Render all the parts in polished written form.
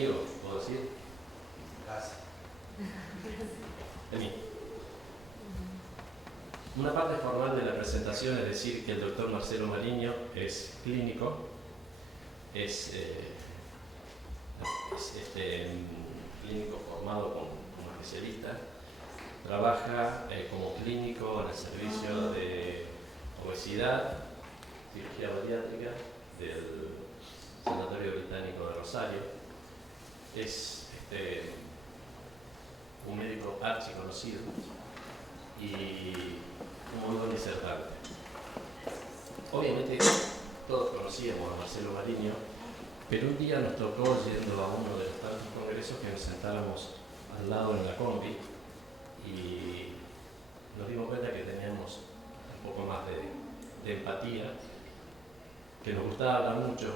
amigo, ¿puedo decir? Casi. Vení. Una parte formal de la presentación es decir que el doctor Marcelo Mariño es clínico, es clínico formado como especialista, trabaja como clínico en el servicio de obesidad, cirugía bariátrica del Sanatorio Británico de Rosario. Es un médico archiconocido y un muy buen disertante. Obviamente todos conocíamos a Marcelo Mariño, pero un día nos tocó, yendo a uno de los tantos congresos, que nos sentáramos al lado en la combi y nos dimos cuenta que teníamos un poco más de empatía, que nos gustaba hablar mucho,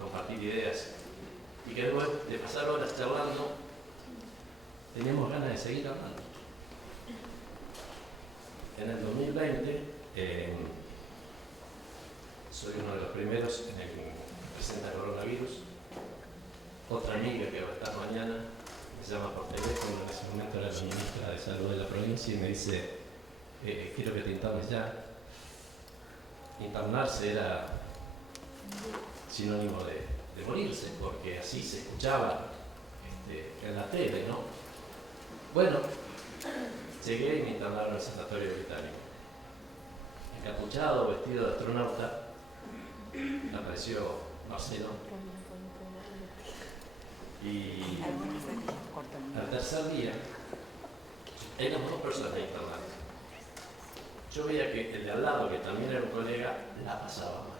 compartir ideas, y que después de pasar horas charlando teníamos ganas de seguir hablando. En el 2020 soy uno de los primeros en el que presenta coronavirus. Otra amiga que va a estar mañana me llama por teléfono, en ese momento era la ministra de Salud de la provincia, y me dice: quiero que te internes ya. Internarse era sinónimo de morirse, porque así se escuchaba en la tele, ¿no? Bueno, llegué y me internaron en el Sanatorio Británico. Encapuchado, vestido de astronauta, apareció Marcelo. Y al tercer día, éramos dos personas internadas. Yo veía que el de al lado, que también era un colega, la pasaba mal.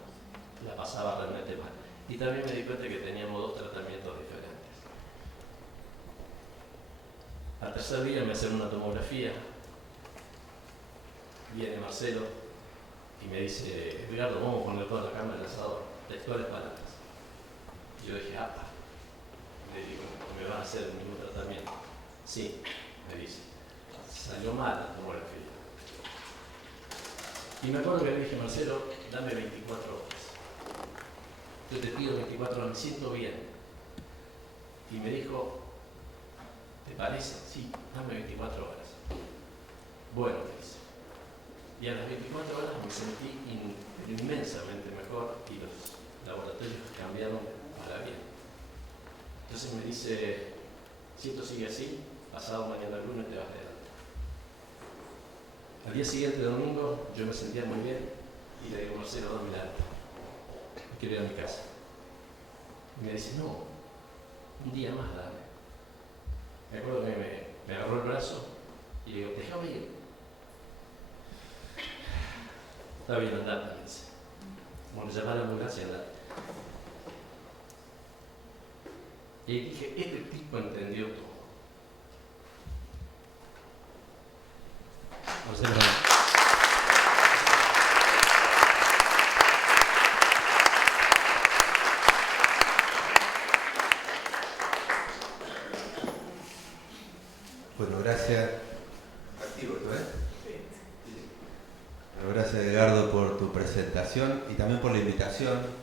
La pasaba realmente mal. Y también me di cuenta que teníamos dos tratamientos diferentes. Al tercer día me hacen una tomografía. Viene Marcelo y me dice: Edgardo, vamos a poner toda la cámara en el asador. Textuales palabras. Y yo dije: apa. Le digo: ¿me van a hacer el mismo tratamiento? Sí, me dice. Salió mal la tomografía. Y me acuerdo que le dije: Marcelo, dame 24 horas. Yo te pido 24 horas, me siento bien. Y me dijo: ¿te parece? Sí, dame 24 horas. Bueno, me dice. Y a las 24 horas me sentí inmensamente mejor y los laboratorios cambiaron para bien. Entonces me dice: si esto sigue así, pasado mañana lunes te vas de alta. Al día siguiente, domingo, yo me sentía muy bien y le digo: Marcelo, dame la alta. Me quiero ir a mi casa. Y me dice: no, un día más dame. Me acuerdo que me agarró el brazo y le digo: déjame ir. Está bien, andate, me dice. Bueno, llamé a la ambulancia y andate. Y dije: este tipo entendió todo. Marcelo. Bueno, gracias. Activo esto, ¿eh? Bueno, gracias, Edgardo, por tu presentación y también por la invitación.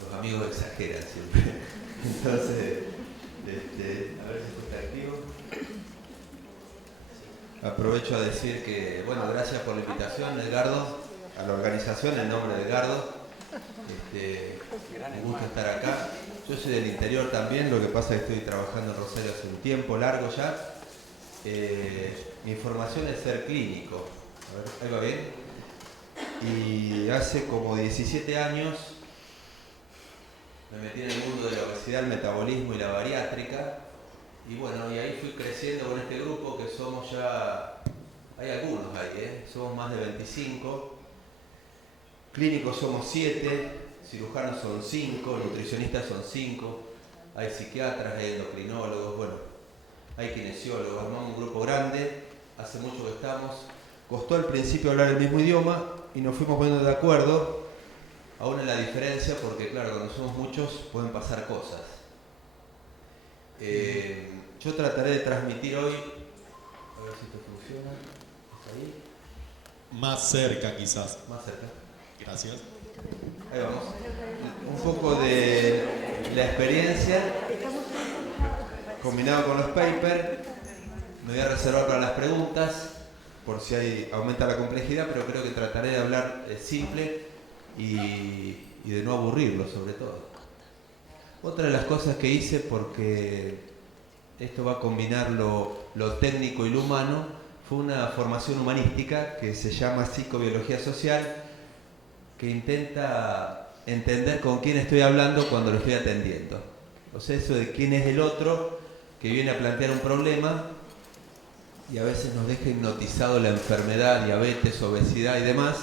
Los amigos exageran siempre. Entonces, a ver si esto está activo. Aprovecho a decir que, bueno, gracias por la invitación, Edgardo, a la organización, en nombre de Edgardo. Me gusta estar acá. Yo soy del interior también, lo que pasa es que estoy trabajando en Rosario hace un tiempo largo ya. Mi formación es ser clínico. A ver, ahí va bien. Y hace como 17 años me metí en el mundo de la obesidad, el metabolismo y la bariátrica. Y bueno, y ahí fui creciendo con este grupo que somos ya, hay algunos ahí, somos más de 25. Clínicos somos 7, cirujanos son 5, nutricionistas son 5, hay psiquiatras, hay endocrinólogos, bueno, hay kinesiólogos, armamos un grupo grande, hace mucho que estamos. Costó al principio hablar el mismo idioma y nos fuimos poniendo de acuerdo, aún en la diferencia, porque claro, cuando somos muchos pueden pasar cosas. Yo trataré de transmitir hoy, a ver si esto funciona, ¿está ahí? Más cerca quizás. Más cerca. Gracias. Ahí vamos. Un poco de la experiencia, combinado con los papers, me voy a reservar para las preguntas, por si aumenta la complejidad, pero creo que trataré de hablar simple y de no aburrirlo, sobre todo. Otra de las cosas que hice, porque esto va a combinar lo técnico y lo humano, fue una formación humanística que se llama Psicobiología Social, que intenta entender con quién estoy hablando cuando lo estoy atendiendo. O sea, eso de quién es el otro que viene a plantear un problema y a veces nos deja hipnotizado la enfermedad, diabetes, obesidad y demás,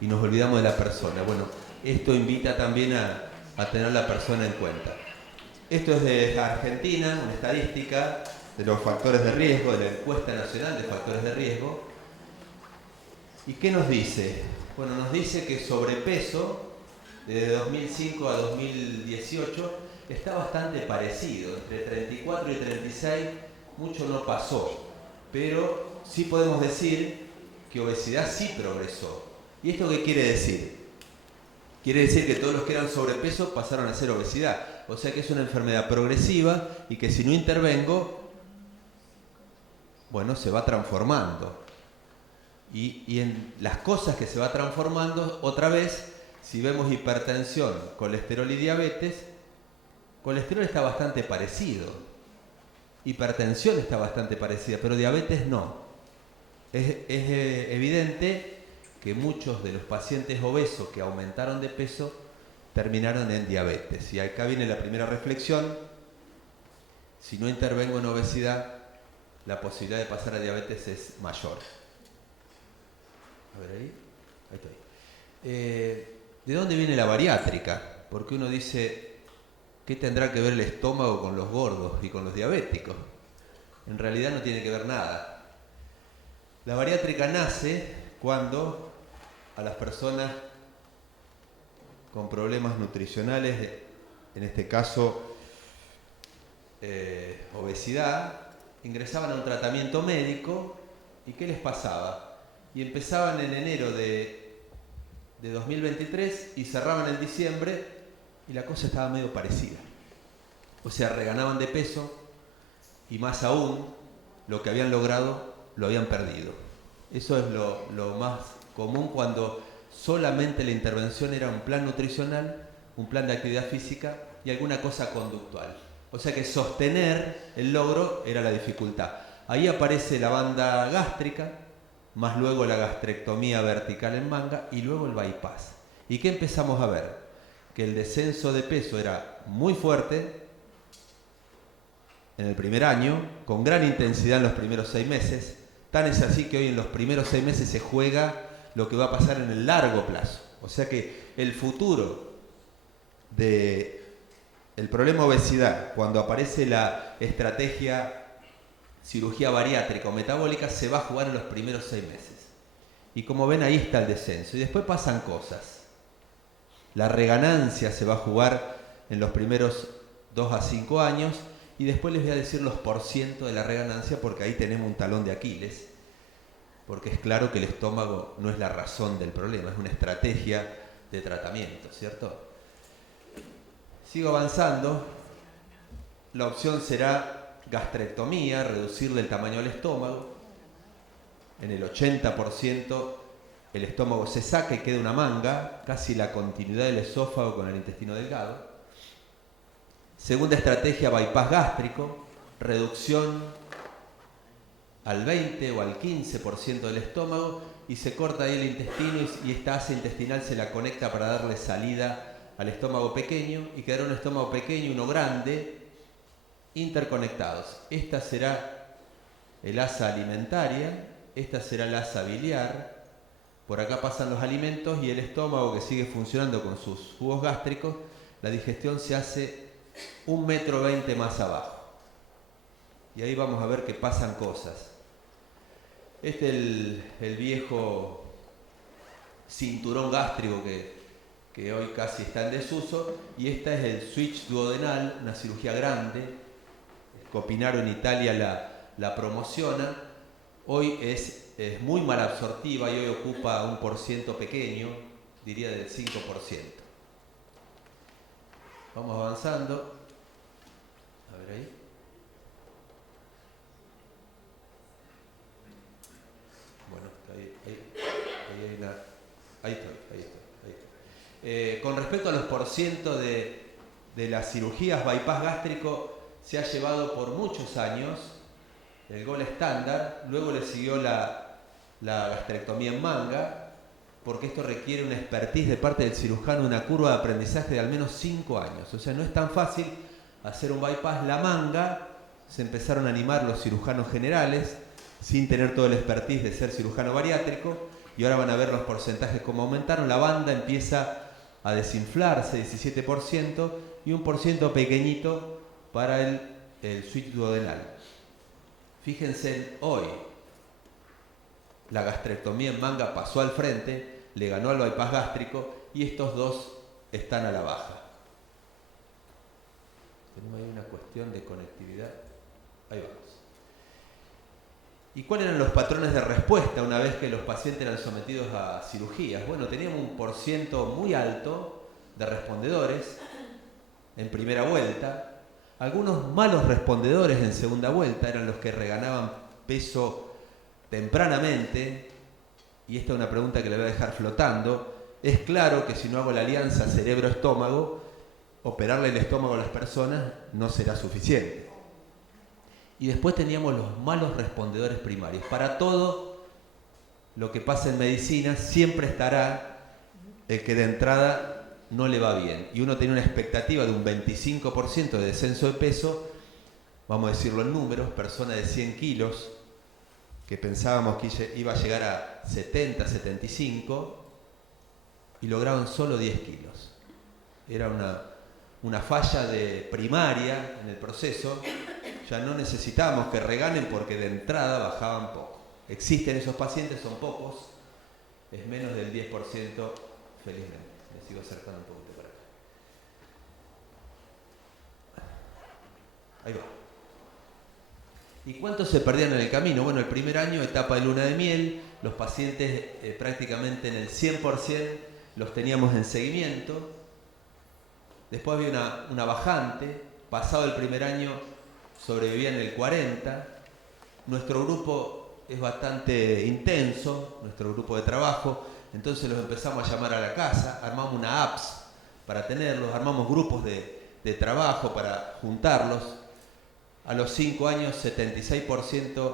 y nos olvidamos de la persona. Bueno, esto invita también a tener la persona en cuenta. Esto es de Argentina, una estadística de los factores de riesgo, de la encuesta nacional de factores de riesgo. ¿Y qué nos dice? Bueno, nos dice que sobrepeso, desde 2005 a 2018, está bastante parecido. Entre 34 y 36, mucho no pasó. Pero sí podemos decir que obesidad sí progresó. ¿Y esto qué quiere decir? Quiere decir que todos los que eran sobrepeso pasaron a ser obesidad. O sea que es una enfermedad progresiva y que si no intervengo, bueno, se va transformando. Y en las cosas que se va transformando, otra vez, si vemos hipertensión, colesterol y diabetes, colesterol está bastante parecido. Hipertensión está bastante parecida, pero diabetes no. Es evidente que muchos de los pacientes obesos que aumentaron de peso terminaron en diabetes. Y acá viene la primera reflexión. Si no intervengo en obesidad, la posibilidad de pasar a diabetes es mayor. A ver ahí. Ahí estoy. ¿De dónde viene la bariátrica? Porque uno dice, ¿qué tendrá que ver el estómago con los gordos y con los diabéticos? En realidad no tiene que ver nada. La bariátrica nace cuando a las personas con problemas nutricionales, en este caso obesidad, ingresaban a un tratamiento médico y ¿qué les pasaba? Y empezaban en enero de 2023 y cerraban en diciembre y la cosa estaba medio parecida. O sea, reganaban de peso y más aún, lo que habían logrado lo habían perdido. Eso es lo más común cuando solamente la intervención era un plan nutricional, un plan de actividad física y alguna cosa conductual. O sea que sostener el logro era la dificultad. Ahí aparece la banda gástrica, más luego la gastrectomía vertical en manga y luego el bypass. ¿Y qué empezamos a ver? Que el descenso de peso era muy fuerte en el primer año, con gran intensidad en los primeros 6 meses. Tan es así que hoy en los primeros 6 meses se juega lo que va a pasar en el largo plazo. O sea que el futuro del problema obesidad, cuando aparece la estrategia cirugía bariátrica o metabólica, se va a jugar en los primeros 6 meses. Y como ven, ahí está el descenso. Y después pasan cosas. La reganancia se va a jugar en los primeros 2 a 5 años. Y después les voy a decir los porcientos de la reganancia, porque ahí tenemos un talón de Aquiles. Porque es claro que el estómago no es la razón del problema, es una estrategia de tratamiento, ¿cierto? Sigo avanzando. La opción será gastrectomía, reducirle el tamaño del estómago. En el 80% el estómago se saca y queda una manga, casi la continuidad del esófago con el intestino delgado. Segunda estrategia, bypass gástrico, reducción al 20 o al 15% del estómago y se corta ahí el intestino y esta asa intestinal se la conecta para darle salida al estómago pequeño y quedará un estómago pequeño y uno grande interconectados. Esta será el asa alimentaria, esta será el asa biliar, por acá pasan los alimentos y el estómago que sigue funcionando con sus jugos gástricos, la digestión se hace 1,20 m más abajo. Y ahí vamos a ver que pasan cosas. Este es el viejo cinturón gástrico que hoy casi está en desuso. Y esta es el switch duodenal, una cirugía grande. Copinaro en Italia la promociona. Hoy es muy mal absortiva y hoy ocupa un porciento pequeño, diría del 5%. Vamos avanzando. ahí? Bueno, ahí hay una... Ahí estoy. Con respecto a los porcientos de las cirugías, bypass gástrico se ha llevado por muchos años el gol estándar, luego le siguió la gastrectomía en manga, porque esto requiere una expertise de parte del cirujano, una curva de aprendizaje de al menos 5 años. O sea, no es tan fácil hacer un bypass. La manga, se empezaron a animar los cirujanos generales, sin tener todo el expertise de ser cirujano bariátrico, y ahora van a ver los porcentajes cómo aumentaron. La banda empieza a desinflarse, 17%, y un % pequeñito para el switch duodenal. Fíjense en hoy, la gastrectomía en manga pasó al frente, le ganó al bypass gástrico, y estos dos están a la baja. Tenemos ahí una cuestión de conectividad. Ahí vamos. ¿Y cuáles eran los patrones de respuesta una vez que los pacientes eran sometidos a cirugías? Bueno, teníamos un % muy alto de respondedores en primera vuelta. Algunos malos respondedores en segunda vuelta eran los que reganaban peso tempranamente. Y esta es una pregunta que le voy a dejar flotando. Es claro que si no hago la alianza cerebro-estómago, operarle el estómago a las personas no será suficiente. Y después teníamos los malos respondedores primarios. Para todo lo que pasa en medicina siempre estará el que de entrada no le va bien. Y uno tenía una expectativa de un 25% de descenso de peso, vamos a decirlo en números, personas de 100 kilos, que pensábamos que iba a llegar a 70, 75, y lograron solo 10 kilos. Era una falla de primaria en el proceso. Ya no necesitábamos que reganen porque de entrada bajaban poco. Existen esos pacientes, son pocos, es menos del 10%, felizmente. Les sigo acercando un poquito para acá. Ahí va. ¿Y cuántos se perdían en el camino? Bueno, el primer año, etapa de luna de miel, los pacientes prácticamente en el 100% los teníamos en seguimiento. Después había una bajante, pasado el primer año sobrevivían el 40%. Nuestro grupo es bastante intenso, nuestro grupo de trabajo, entonces los empezamos a llamar a la casa, armamos una apps para tenerlos, armamos grupos de trabajo para juntarlos. A los 5 años, 76%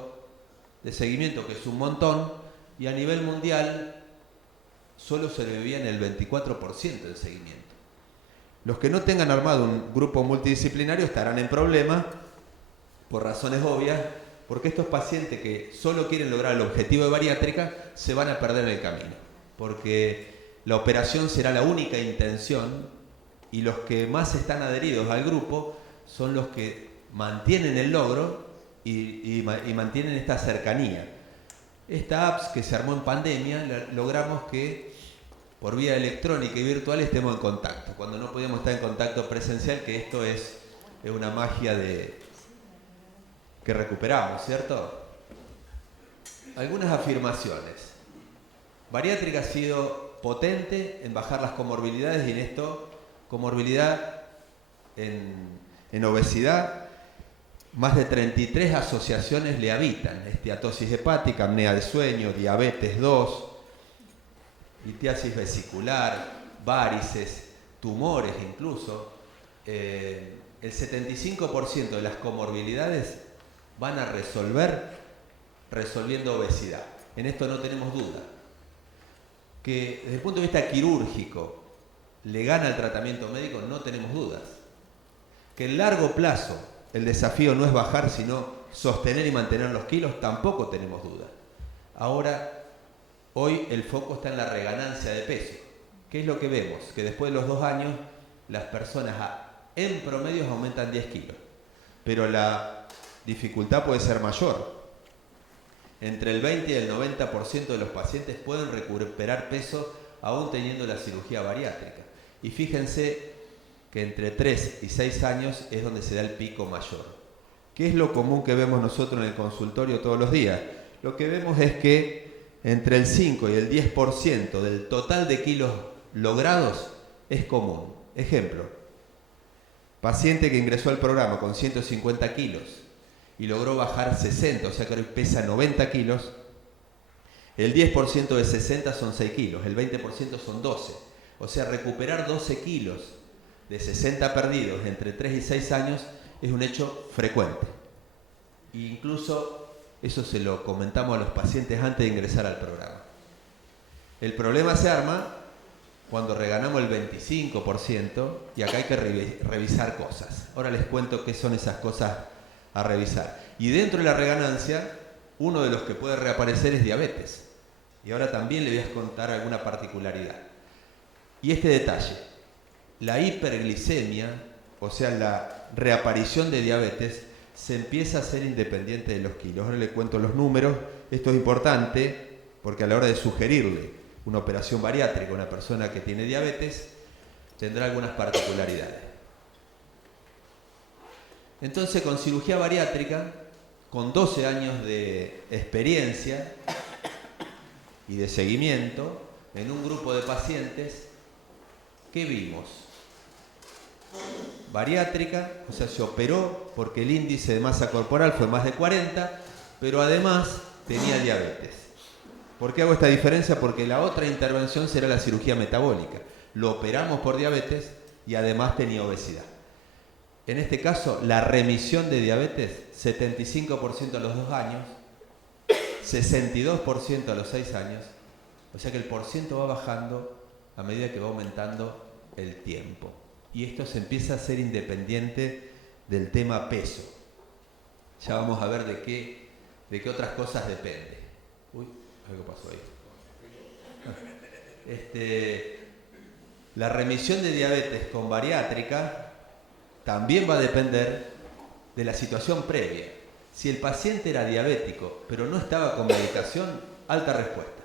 de seguimiento, que es un montón, y a nivel mundial solo sobrevivían el 24% del seguimiento. Los que no tengan armado un grupo multidisciplinario estarán en problemas, por razones obvias, porque estos pacientes que solo quieren lograr el objetivo de bariátrica se van a perder en el camino, porque la operación será la única intención, y los que más están adheridos al grupo son los que mantienen el logro y mantienen esta cercanía. Esta apps que se armó en pandemia, logramos que por vía electrónica y virtual estemos en contacto, cuando no podíamos estar en contacto presencial, que esto es una magia que recuperamos, ¿cierto? Algunas afirmaciones. Bariátrica ha sido potente en bajar las comorbilidades, y en esto, comorbilidad en obesidad, más de 33 asociaciones le habitan: esteatosis hepática, apnea de sueño, diabetes 2, litiasis vesicular, varices, tumores incluso. El 75% de las comorbilidades van a resolviendo obesidad. En esto no tenemos duda. Que desde el punto de vista quirúrgico le gana el tratamiento médico, no tenemos dudas. Que en largo plazo el desafío no es bajar, sino sostener y mantener los kilos, tampoco tenemos duda. Ahora, hoy el foco está en la reganancia de peso. ¿Qué es lo que vemos? Que después de los 2 años las personas en promedio aumentan 10 kilos, pero la dificultad puede ser mayor. Entre el 20 y el 90% de los pacientes pueden recuperar peso aún teniendo la cirugía bariátrica. Y fíjense que entre 3 y 6 años es donde se da el pico mayor. ¿Qué es lo común que vemos nosotros en el consultorio todos los días? Lo que vemos es que entre el 5 y el 10% del total de kilos logrados es común. Ejemplo, Paciente que ingresó al programa con 150 kilos y logró bajar 60, o sea que hoy pesa 90 kilos, el 10% de 60 son 6 kilos, el 20% son 12. O sea, recuperar 12 kilos de 60 perdidos entre 3 y 6 años es un hecho frecuente. E incluso eso se lo comentamos a los pacientes antes de ingresar al programa. El problema se arma cuando reganamos el 25% y acá hay que revisar cosas. Ahora les cuento qué son esas cosas a revisar. Y dentro de la reganancia, uno de los que puede reaparecer es diabetes. Y ahora también le voy a contar alguna particularidad. Y este detalle, la hiperglicemia, o sea, la reaparición de diabetes, se empieza a ser independiente de los kilos. Ahora le cuento los números. Esto es importante porque a la hora de sugerirle una operación bariátrica a una persona que tiene diabetes, tendrá algunas particularidades. Entonces, con cirugía bariátrica, con 12 años de experiencia y de seguimiento, en un grupo de pacientes, ¿qué vimos? Bariátrica, o sea, se operó porque el índice de masa corporal fue más de 40, pero además tenía diabetes. ¿Por qué hago esta diferencia? Porque la otra intervención será la cirugía metabólica. Lo operamos por diabetes y además tenía obesidad. En este caso, la remisión de diabetes, 75% a los 2 años, 62% a los 6 años, o sea que el porciento va bajando a medida que va aumentando el tiempo. Y esto se empieza a ser independiente del tema peso. Ya vamos a ver de qué otras cosas depende. Uy, algo pasó ahí. La remisión de diabetes con bariátrica también va a depender de la situación previa. Si el paciente era diabético, pero no estaba con medicación, alta respuesta.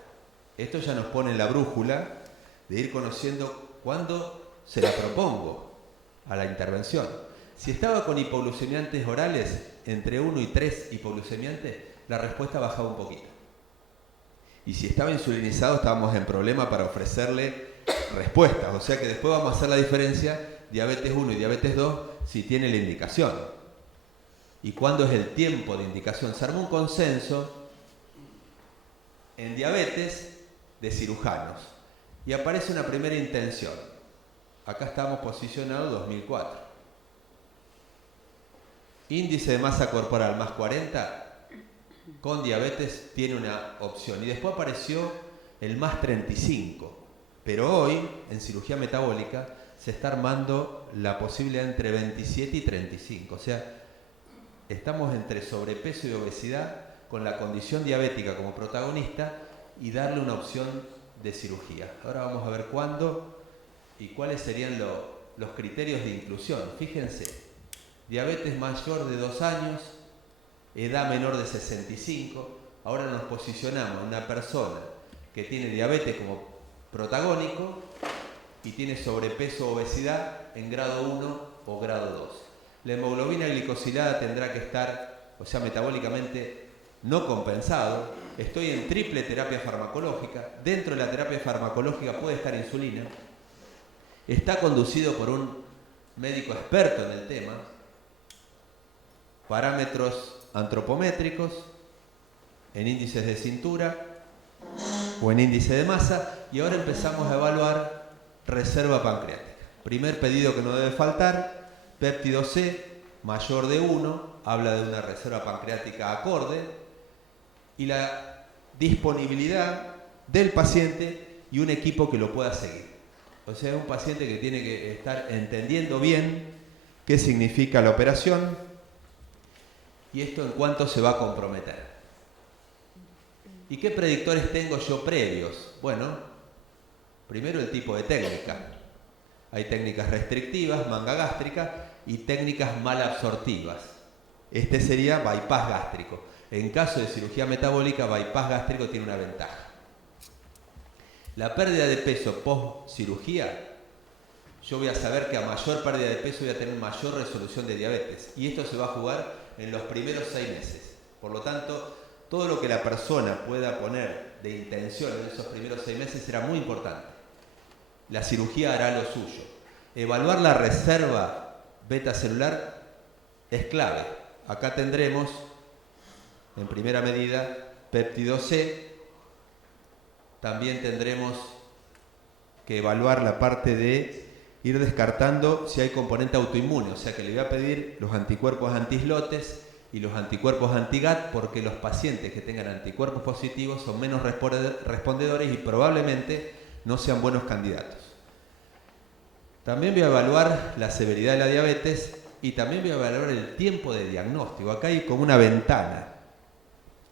Esto ya nos pone en la brújula de ir conociendo cuándo se la propongo a la intervención. Si estaba con hipoglucemiantes orales, entre 1 y 3 hipoglucemiantes, la respuesta bajaba un poquito. Y si estaba insulinizado, estábamos en problema para ofrecerle respuestas. O sea que después vamos a hacer la diferencia, diabetes 1 y diabetes 2, si tiene la indicación. ¿Y cuándo es el tiempo de indicación? Se armó un consenso en diabetes de cirujanos. Y aparece una primera intención. Acá estamos posicionados 2004. Índice de masa corporal más 40, con diabetes tiene una opción. Y después apareció el más 35. Pero hoy, en cirugía metabólica, se está armando la posibilidad entre 27 y 35. O sea, estamos entre sobrepeso y obesidad con la condición diabética como protagonista y darle una opción de cirugía. Ahora vamos a ver cuándo y cuáles serían los criterios de inclusión. Fíjense, diabetes mayor de 2 años, edad menor de 65. Ahora nos posicionamos en una persona que tiene diabetes como protagónico y tiene sobrepeso o obesidad en grado 1 o grado 2. La hemoglobina glicosilada tendrá que estar, o sea, metabólicamente no compensado. Estoy en triple terapia farmacológica. Dentro de la terapia farmacológica puede estar insulina. Está conducido por un médico experto en el tema. Parámetros antropométricos, en índices de cintura o en índice de masa. Y ahora empezamos a evaluar reserva pancreática. Primer pedido que no debe faltar, péptido C mayor de 1, habla de una reserva pancreática acorde, y la disponibilidad del paciente y un equipo que lo pueda seguir. O sea, es un paciente que tiene que estar entendiendo bien qué significa la operación y esto en cuánto se va a comprometer. ¿Y qué predictores tengo yo previos? Bueno, primero el tipo de técnica. Hay técnicas restrictivas, manga gástrica, y técnicas malabsortivas. Este sería bypass gástrico. En caso de cirugía metabólica, bypass gástrico tiene una ventaja. La pérdida de peso post cirugía, yo voy a saber que a mayor pérdida de peso voy a tener mayor resolución de diabetes. Y esto se va a jugar en los primeros 6 meses. Por lo tanto, todo lo que la persona pueda poner de intención en esos primeros 6 meses será muy importante. La cirugía hará lo suyo. Evaluar la reserva beta celular es clave. Acá tendremos, en primera medida, péptido C. También tendremos que evaluar la parte de ir descartando si hay componente autoinmune, o sea que le voy a pedir los anticuerpos anti-islotes y los anticuerpos anti-GAT, porque los pacientes que tengan anticuerpos positivos son menos respondedores y probablemente no sean buenos candidatos. También voy a evaluar la severidad de la diabetes y también voy a evaluar el tiempo de diagnóstico. Acá hay como una ventana.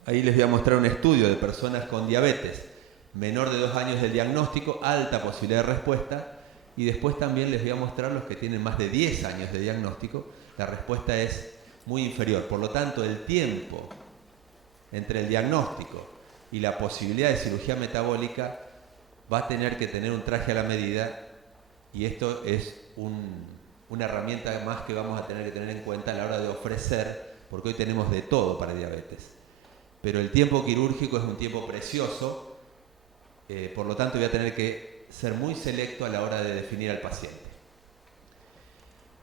Ahí les voy a mostrar un estudio de personas con diabetes menor de 2 años del diagnóstico, alta posibilidad de respuesta, y después también les voy a mostrar los que tienen más de 10 años de diagnóstico. La respuesta es muy inferior. Por lo tanto, el tiempo entre el diagnóstico y la posibilidad de cirugía metabólica va a tener que tener un traje a la medida, y esto es una herramienta más que vamos a tener que tener en cuenta a la hora de ofrecer, porque hoy tenemos de todo para diabetes. Pero el tiempo quirúrgico es un tiempo precioso, por lo tanto voy a tener que ser muy selecto a la hora de definir al paciente.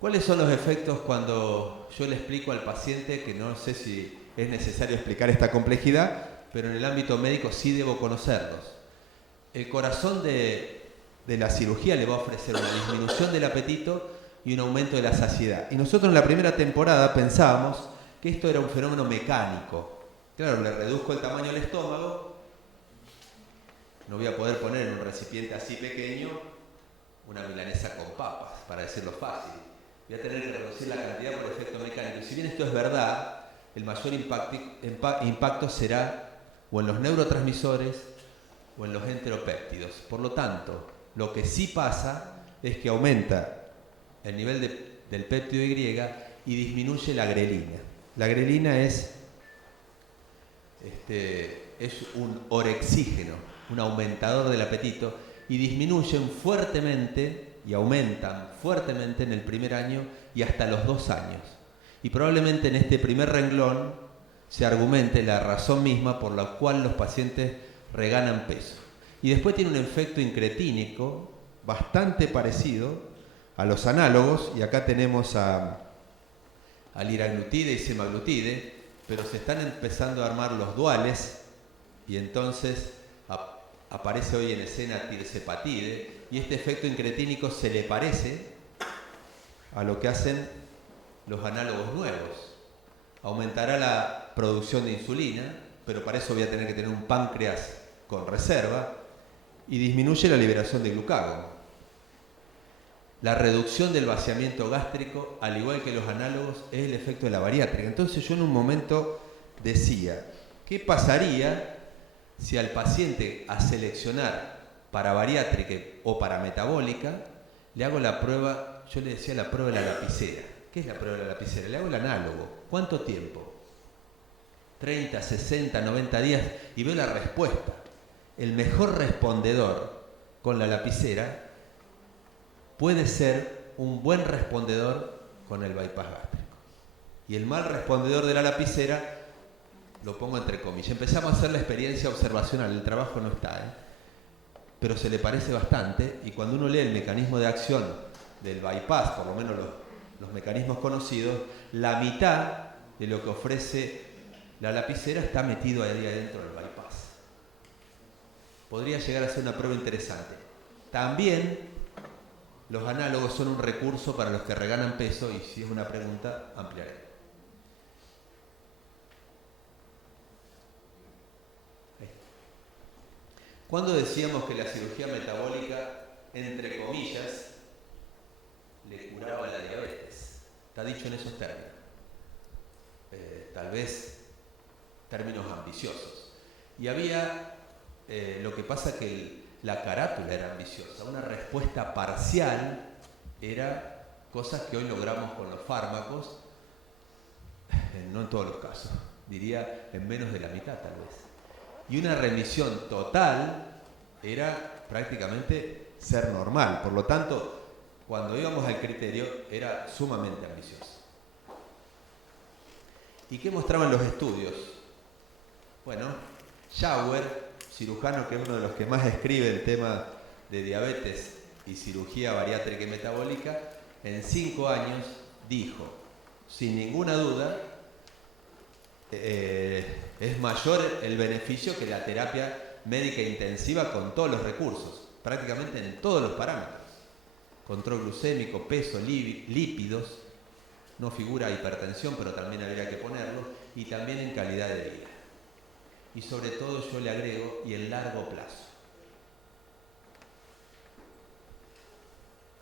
¿Cuáles son los efectos cuando yo le explico al paciente, que no sé si es necesario explicar esta complejidad, pero en el ámbito médico sí debo conocerlos? El corazón de la cirugía le va a ofrecer una disminución del apetito y un aumento de la saciedad. Y nosotros en la primera temporada pensábamos que esto era un fenómeno mecánico. Claro, le reduzco el tamaño del estómago, no voy a poder poner en un recipiente así pequeño una milanesa con papas, para decirlo fácil. Voy a tener que reducir la cantidad por efecto mecánico. Y si bien esto es verdad, el mayor impacto será o en los neurotransmisores o en los enteropéptidos. Por lo tanto, lo que sí pasa es que aumenta el nivel del péptido Y y disminuye la grelina. La grelina es un orexígeno, un aumentador del apetito, y disminuyen fuertemente y aumentan fuertemente en el primer año y hasta los 2 años. Y probablemente en este primer renglón se argumente la razón misma por la cual los pacientes reganan peso. Y después tiene un efecto incretínico bastante parecido a los análogos, y acá tenemos al liraglutide y semaglutide, pero se están empezando a armar los duales, y entonces aparece hoy en escena tirzepatide, y este efecto incretínico se le parece a lo que hacen los análogos nuevos. Aumentará la producción de insulina, pero para eso voy a tener que tener un páncreas con reserva, y disminuye la liberación de glucagón. La reducción del vaciamiento gástrico, al igual que los análogos, es el efecto de la bariátrica. Entonces yo en un momento decía, ¿qué pasaría si al paciente a seleccionar para bariátrica o para metabólica le hago la prueba? Yo le decía la prueba de la lapicera. ¿Qué es la prueba de la lapicera? Le hago el análogo. ¿Cuánto tiempo? 30, 60, 90 días, y veo la respuesta. El mejor respondedor con la lapicera puede ser un buen respondedor con el bypass gástrico. Y el mal respondedor de la lapicera lo pongo entre comillas. Empezamos a hacer la experiencia observacional, el trabajo no está, pero se le parece bastante, y cuando uno lee el mecanismo de acción del bypass, por lo menos los mecanismos conocidos, la mitad de lo que ofrece la lapicera está metido ahí adentro del bypass. Podría llegar a ser una prueba interesante. También los análogos son un recurso para los que reganan peso, y si es una pregunta, ampliaré. ¿Cuándo decíamos que la cirugía metabólica, entre comillas, le curaba la diabetes? Está dicho en esos términos. Tal vez términos ambiciosos. Y había, lo que pasa que la carátula era ambiciosa. Una respuesta parcial era cosas que hoy logramos con los fármacos, no en todos los casos, diría en menos de la mitad tal vez. Y una remisión total era prácticamente ser normal. Por lo tanto, cuando íbamos al criterio era sumamente ambicioso. ¿Y qué mostraban los estudios? Bueno, Schauer, cirujano que es uno de los que más escribe el tema de diabetes y cirugía bariátrica y metabólica, en 5 años dijo, sin ninguna duda, es mayor el beneficio que la terapia médica intensiva con todos los recursos, prácticamente en todos los parámetros. Control glucémico, peso, lípidos, no figura hipertensión, pero también habría que ponerlo, y también en calidad de vida. Y sobre todo yo le agrego, y en largo plazo.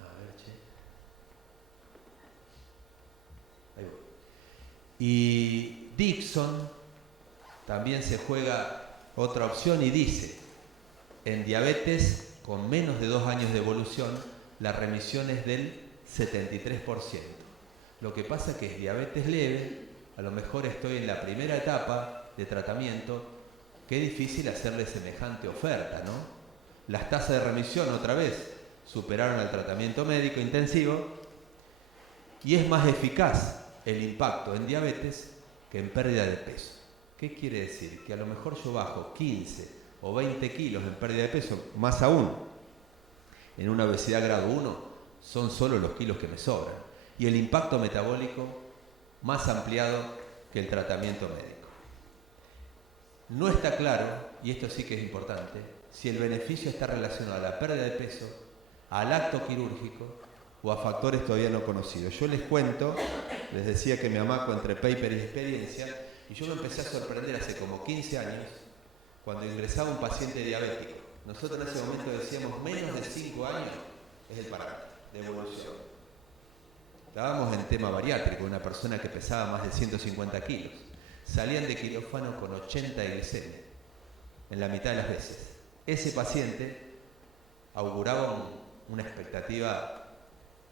A ver, che. Ahí voy. Y Dixon también se juega otra opción y dice, en diabetes con menos de 2 años de evolución, la remisión es del 73%. Lo que pasa es que es diabetes leve, a lo mejor estoy en la primera etapa de tratamiento, qué difícil hacerle semejante oferta, ¿no? Las tasas de remisión otra vez superaron al tratamiento médico intensivo y es más eficaz el impacto en diabetes que en pérdida de peso. ¿Qué quiere decir? Que a lo mejor yo bajo 15 o 20 kilos en pérdida de peso, más aún, en una obesidad grado 1, son solo los kilos que me sobran. Y el impacto metabólico más ampliado que el tratamiento médico. No está claro, y esto sí que es importante, si el beneficio está relacionado a la pérdida de peso, al acto quirúrgico o a factores todavía no conocidos. Yo les cuento, les decía que me amaco entre paper y experiencia, y yo me empecé a sorprender hace como 15 años cuando ingresaba un paciente diabético. Nosotros en ese momento decíamos menos de 5 años es el parámetro de evolución. Estábamos en tema bariátrico, una persona que pesaba más de 150 kilos. Salían de quirófano con 80 de glicemia, en la mitad de las veces. Ese paciente auguraba una expectativa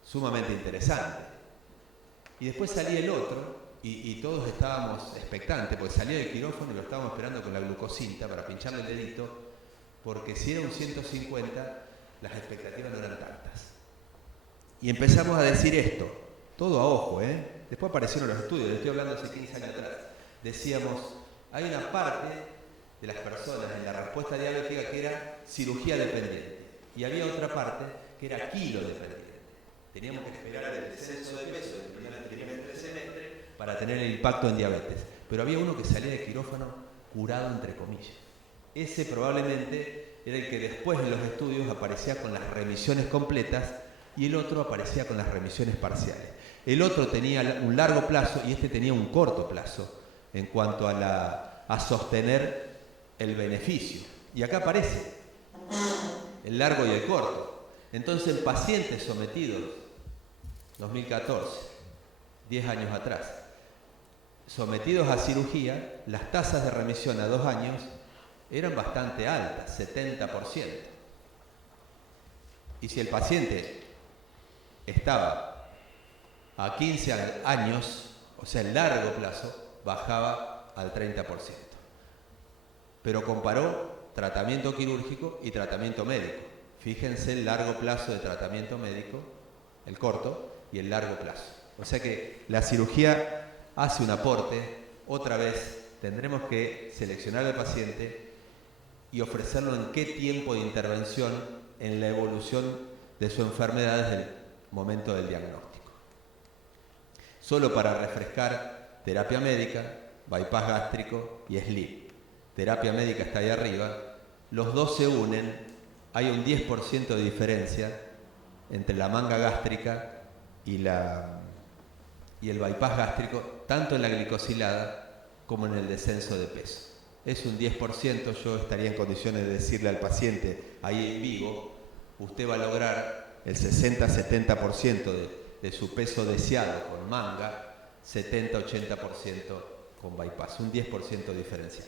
sumamente interesante. Y después salía el otro, y todos estábamos expectantes, porque salía del quirófano y lo estábamos esperando con la glucosinta para pincharle el dedito, porque si era un 150, las expectativas no eran tantas. Y empezamos a decir esto, todo a ojo, Después aparecieron los estudios, les estoy hablando hace 15 años atrás. Decíamos, hay una parte de las personas en la respuesta diabética que era cirugía dependiente, y había otra parte que era kilo dependiente. Teníamos que esperar el descenso de peso del primer trimestre para tener el impacto en diabetes. Pero había uno que salía de quirófano curado, entre comillas. Ese probablemente era el que después en los estudios aparecía con las remisiones completas y el otro aparecía con las remisiones parciales. El otro tenía un largo plazo y este tenía un corto plazo en cuanto a sostener el beneficio. Y acá aparece el largo y el corto. Entonces, en pacientes sometidos, 2014, 10 años atrás, sometidos a cirugía, las tasas de remisión a 2 años eran bastante altas, 70%. Y si el paciente estaba a 15 años, o sea, en largo plazo, bajaba al 30%. Pero comparó tratamiento quirúrgico y tratamiento médico. Fíjense el largo plazo de tratamiento médico, el corto, y el largo plazo. O sea que la cirugía hace un aporte. Otra vez tendremos que seleccionar al paciente y ofrecerlo en qué tiempo de intervención en la evolución de su enfermedad desde el momento del diagnóstico. Solo para refrescar, terapia médica, bypass gástrico y SLIP. Terapia médica está ahí arriba. Los dos se unen. Hay un 10% de diferencia entre la manga gástrica y el bypass gástrico, tanto en la glicosilada como en el descenso de peso. Es un 10%, yo estaría en condiciones de decirle al paciente ahí en vivo, usted va a lograr el 60-70% de su peso deseado con manga, 70-80% con bypass, un 10% diferencial.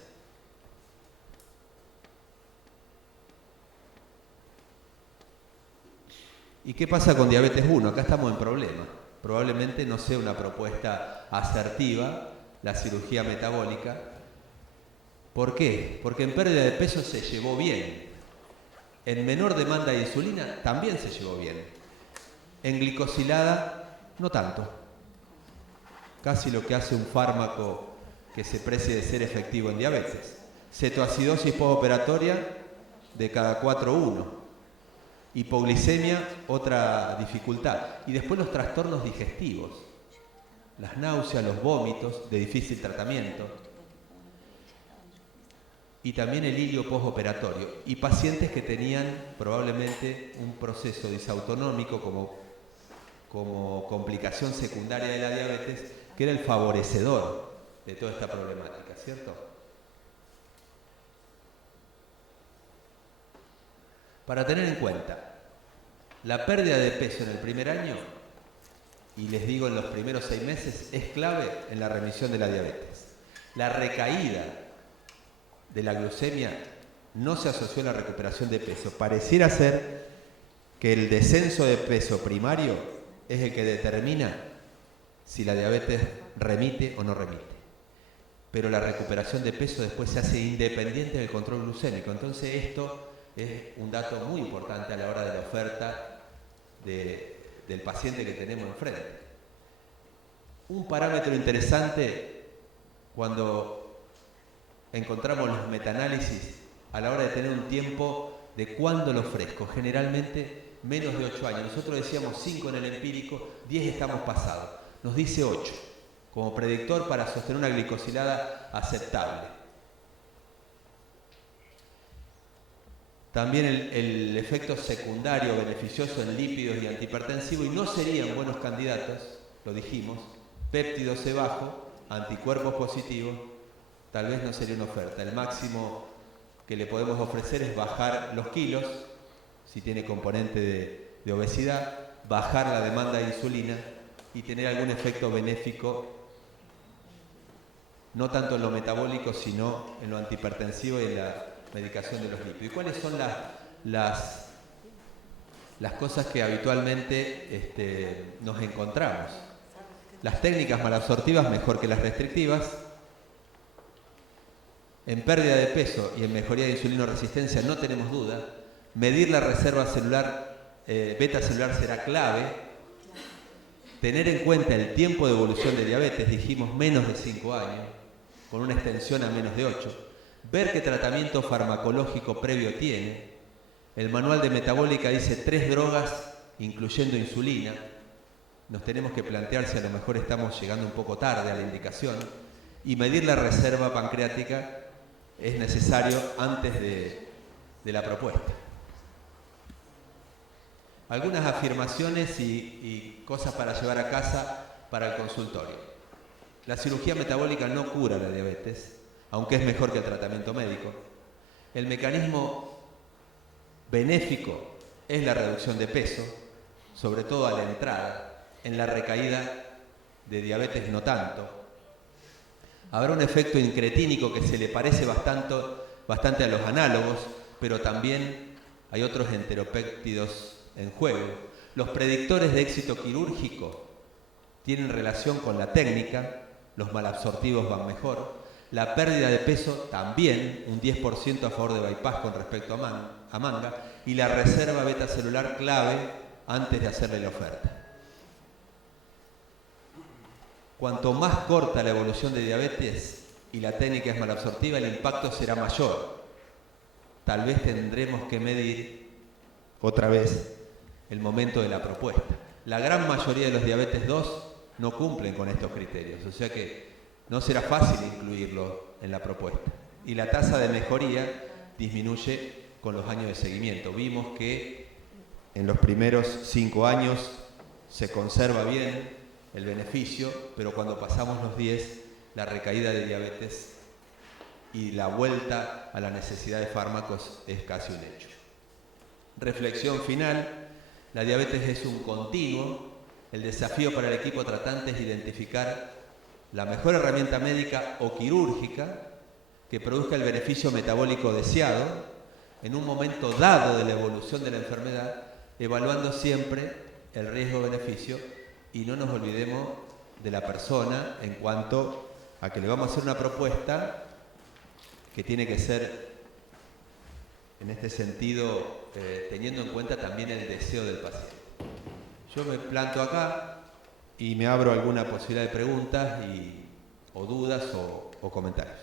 ¿Y qué pasa con diabetes 1? Acá estamos en problema. Probablemente no sea una propuesta asertiva la cirugía metabólica. ¿Por qué? Porque en pérdida de peso se llevó bien. En menor demanda de insulina también se llevó bien. En glicosilada no tanto. Casi lo que hace un fármaco que se precie de ser efectivo en diabetes. Cetoacidosis postoperatoria de cada 4-1. Hipoglicemia, otra dificultad. Y después los trastornos digestivos. las náuseas, los vómitos de difícil tratamiento y también el ilio postoperatorio, y pacientes que tenían probablemente un proceso disautonómico como complicación secundaria de la diabetes, que era el favorecedor de toda esta problemática, ¿cierto? Para tener en cuenta, la pérdida de peso en el primer año, y les digo en los primeros 6 meses, es clave en la remisión de la diabetes. La recaída de la glucemia no se asoció a la recuperación de peso. Pareciera ser que el descenso de peso primario es el que determina si la diabetes remite o no remite. Pero la recuperación de peso después se hace independiente del control glucémico. Entonces esto es un dato muy importante a la hora de la oferta del paciente que tenemos enfrente. Un parámetro interesante cuando encontramos los metaanálisis a la hora de tener un tiempo de cuándo lo ofrezco, generalmente menos de 8 años. Nosotros decíamos 5 en el empírico, 10 estamos pasados. Nos dice 8, como predictor para sostener una glicosilada aceptable. También el efecto secundario beneficioso en lípidos y antihipertensivo, y no serían buenos candidatos, lo dijimos, péptido C bajo, anticuerpos positivos, tal vez no sería una oferta. El máximo que le podemos ofrecer es bajar los kilos, si tiene componente de obesidad, bajar la demanda de insulina y tener algún efecto benéfico, no tanto en lo metabólico, sino en lo antihipertensivo y en la medicación de los lípidos. ¿Y cuáles son las cosas que habitualmente nos encontramos? Las técnicas malabsortivas mejor que las restrictivas. En pérdida de peso y en mejoría de insulinoresistencia no tenemos duda. Medir la reserva celular, beta celular será clave. Tener en cuenta el tiempo de evolución de diabetes, dijimos menos de 5 años, con una extensión a menos de 8. Ver qué tratamiento farmacológico previo tiene. El manual de metabólica dice 3 drogas, incluyendo insulina. Nos tenemos que plantear si a lo mejor estamos llegando un poco tarde a la indicación. Y medir la reserva pancreática es necesario antes de la propuesta. Algunas afirmaciones y cosas para llevar a casa para el consultorio. La cirugía metabólica no cura la diabetes, aunque es mejor que el tratamiento médico. El mecanismo benéfico es la reducción de peso, sobre todo a la entrada. En la recaída de diabetes no tanto. Habrá un efecto incretínico que se le parece bastante a los análogos, pero también hay otros enteropéptidos en juego. Los predictores de éxito quirúrgico tienen relación con la técnica, los malabsortivos van mejor. La pérdida de peso también, un 10% a favor de bypass con respecto a manga, y la reserva beta celular clave antes de hacerle la oferta. Cuanto más corta la evolución de diabetes y la técnica es malabsortiva, el impacto será mayor. Tal vez tendremos que medir otra vez el momento de la propuesta. La gran mayoría de los diabetes 2 no cumplen con estos criterios, o sea que no será fácil incluirlo en la propuesta. Y la tasa de mejoría disminuye con los años de seguimiento. Vimos que en los primeros 5 años se conserva bien el beneficio, pero cuando pasamos los 10, la recaída de diabetes y la vuelta a la necesidad de fármacos es casi un hecho. Reflexión final: la diabetes es un continuo. El desafío para el equipo tratante es identificar la mejor herramienta médica o quirúrgica que produzca el beneficio metabólico deseado en un momento dado de la evolución de la enfermedad, evaluando siempre el riesgo-beneficio. Y no nos olvidemos de la persona en cuanto a que le vamos a hacer una propuesta que tiene que ser, en este sentido, teniendo en cuenta también el deseo del paciente. Yo me planto acá y me abro alguna posibilidad de preguntas o dudas o comentarios.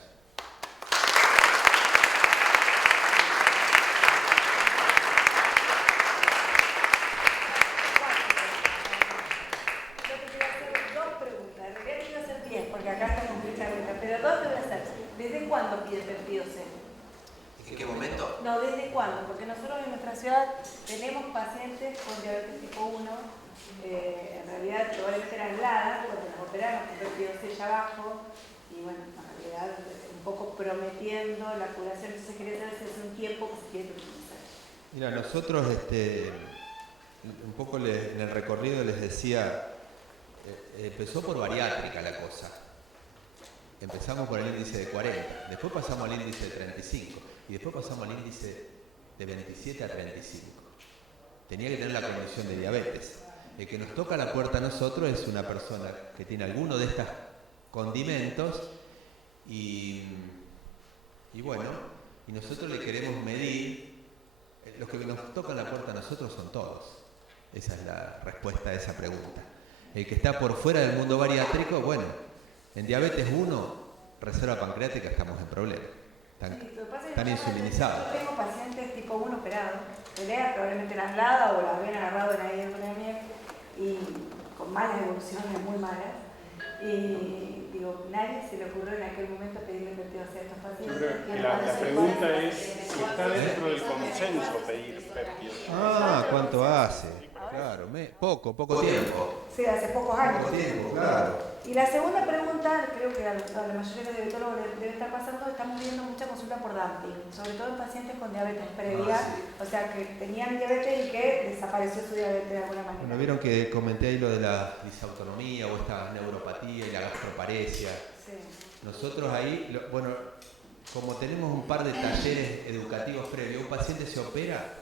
Yo te quiero hacer 2 preguntas. cuándo piden péptido C? ¿En qué momento? No, ¿desde cuándo? Porque nosotros en nuestra ciudad tenemos pacientes con diabetes tipo 1, en realidad probablemente eran aisladas, cuando nos operaron con péptido C ya bajo, y bueno, en realidad un poco prometiendo la curación, entonces quería saber si hace un tiempo que se quiere utilizar. Mira, nosotros un poco en el recorrido les decía, empezó por bariátrica la cosa. Empezamos por el índice de 40, después pasamos al índice de 35 y después pasamos al índice de 27 a 35. Tenía que tener la condición de diabetes. El que nos toca la puerta a nosotros es una persona que tiene alguno de estos condimentos y bueno, y nosotros le queremos medir. Los que nos tocan la puerta a nosotros son todos. Esa es la respuesta a esa pregunta. El que está por fuera del mundo bariátrico, bueno, en diabetes 1, reserva pancreática, estamos en problema. Están insulinizados. Yo tengo pacientes tipo 1 operados, pelea probablemente aislada o la habían agarrado en la miel y con malas evoluciones, muy malas. Y digo, nadie se le ocurrió en aquel momento pedirle péptido C a estos pacientes. Yo creo que la pregunta es si está dentro del consenso pedir péptido. Ah, ¿cuánto hace? Claro, poco tiempo. Sí, hace pocos años. Poco tiempo, claro. Y la segunda pregunta, creo que a la mayoría de los diabetólogos debe estar pasando, estamos viendo mucha consulta por dumping, sobre todo en pacientes con diabetes previa, o sea, que tenían diabetes y que desapareció su diabetes de alguna manera. Bueno, vieron que comenté ahí lo de la disautonomía o esta neuropatía y la gastroparesia. Sí. Nosotros ahí, bueno, como tenemos un par de talleres educativos previos, un paciente se opera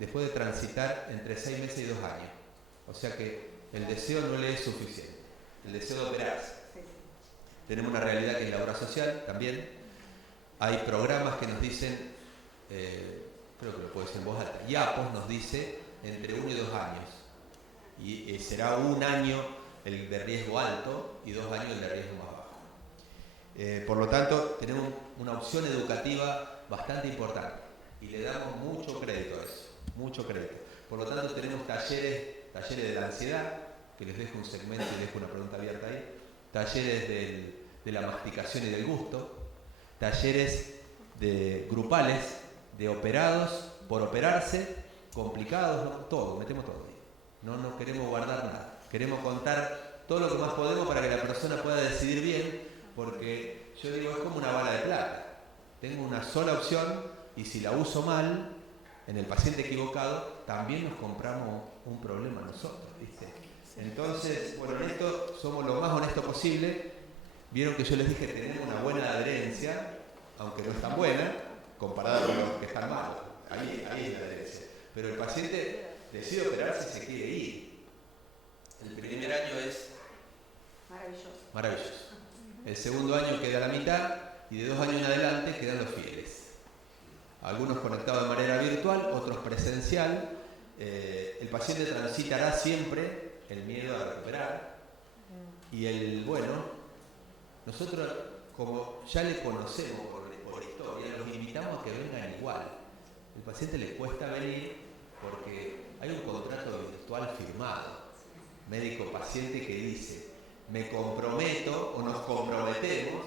después de transitar entre 6 meses y 2 años. O sea que el deseo no le es suficiente, el deseo de operarse. Sí. Tenemos una realidad que es la obra social también. Hay programas que nos dicen, creo que lo puedo decir en voz alta, IAPOS nos dice entre 1 y 2 años. Y será 1 año el de riesgo alto y 2 años el de riesgo más bajo. Por lo tanto, tenemos una opción educativa bastante importante y le damos mucho crédito a eso. Mucho crédito. Por lo tanto, tenemos talleres de la ansiedad, que les dejo un segmento y les dejo una pregunta abierta ahí, talleres de la masticación y del gusto, talleres grupales de operados por operarse, complicados, ¿no? Todo, metemos todo ahí. No queremos guardar nada. Queremos contar todo lo que más podemos para que la persona pueda decidir bien, porque yo digo, es como una bala de plata. Tengo una sola opción y si la uso mal, en el paciente equivocado, también nos compramos un problema nosotros, ¿viste? Entonces, bueno, en esto somos lo más honestos posible. Vieron que yo les dije que tenemos una buena adherencia, aunque no es tan buena, comparada con los que están malos. Ahí es la adherencia. Pero el paciente decide operarse y se quiere ir. El primer año es maravilloso. El segundo año queda a la mitad y de 2 años en adelante quedan los fieles. Algunos conectados de manera virtual, otros presencial. El paciente transitará siempre el miedo a recuperar y nosotros como ya le conocemos por historia, los invitamos a que vengan igual. El paciente le cuesta venir porque hay un contrato virtual firmado, médico-paciente, que dice, me comprometo o nos comprometemos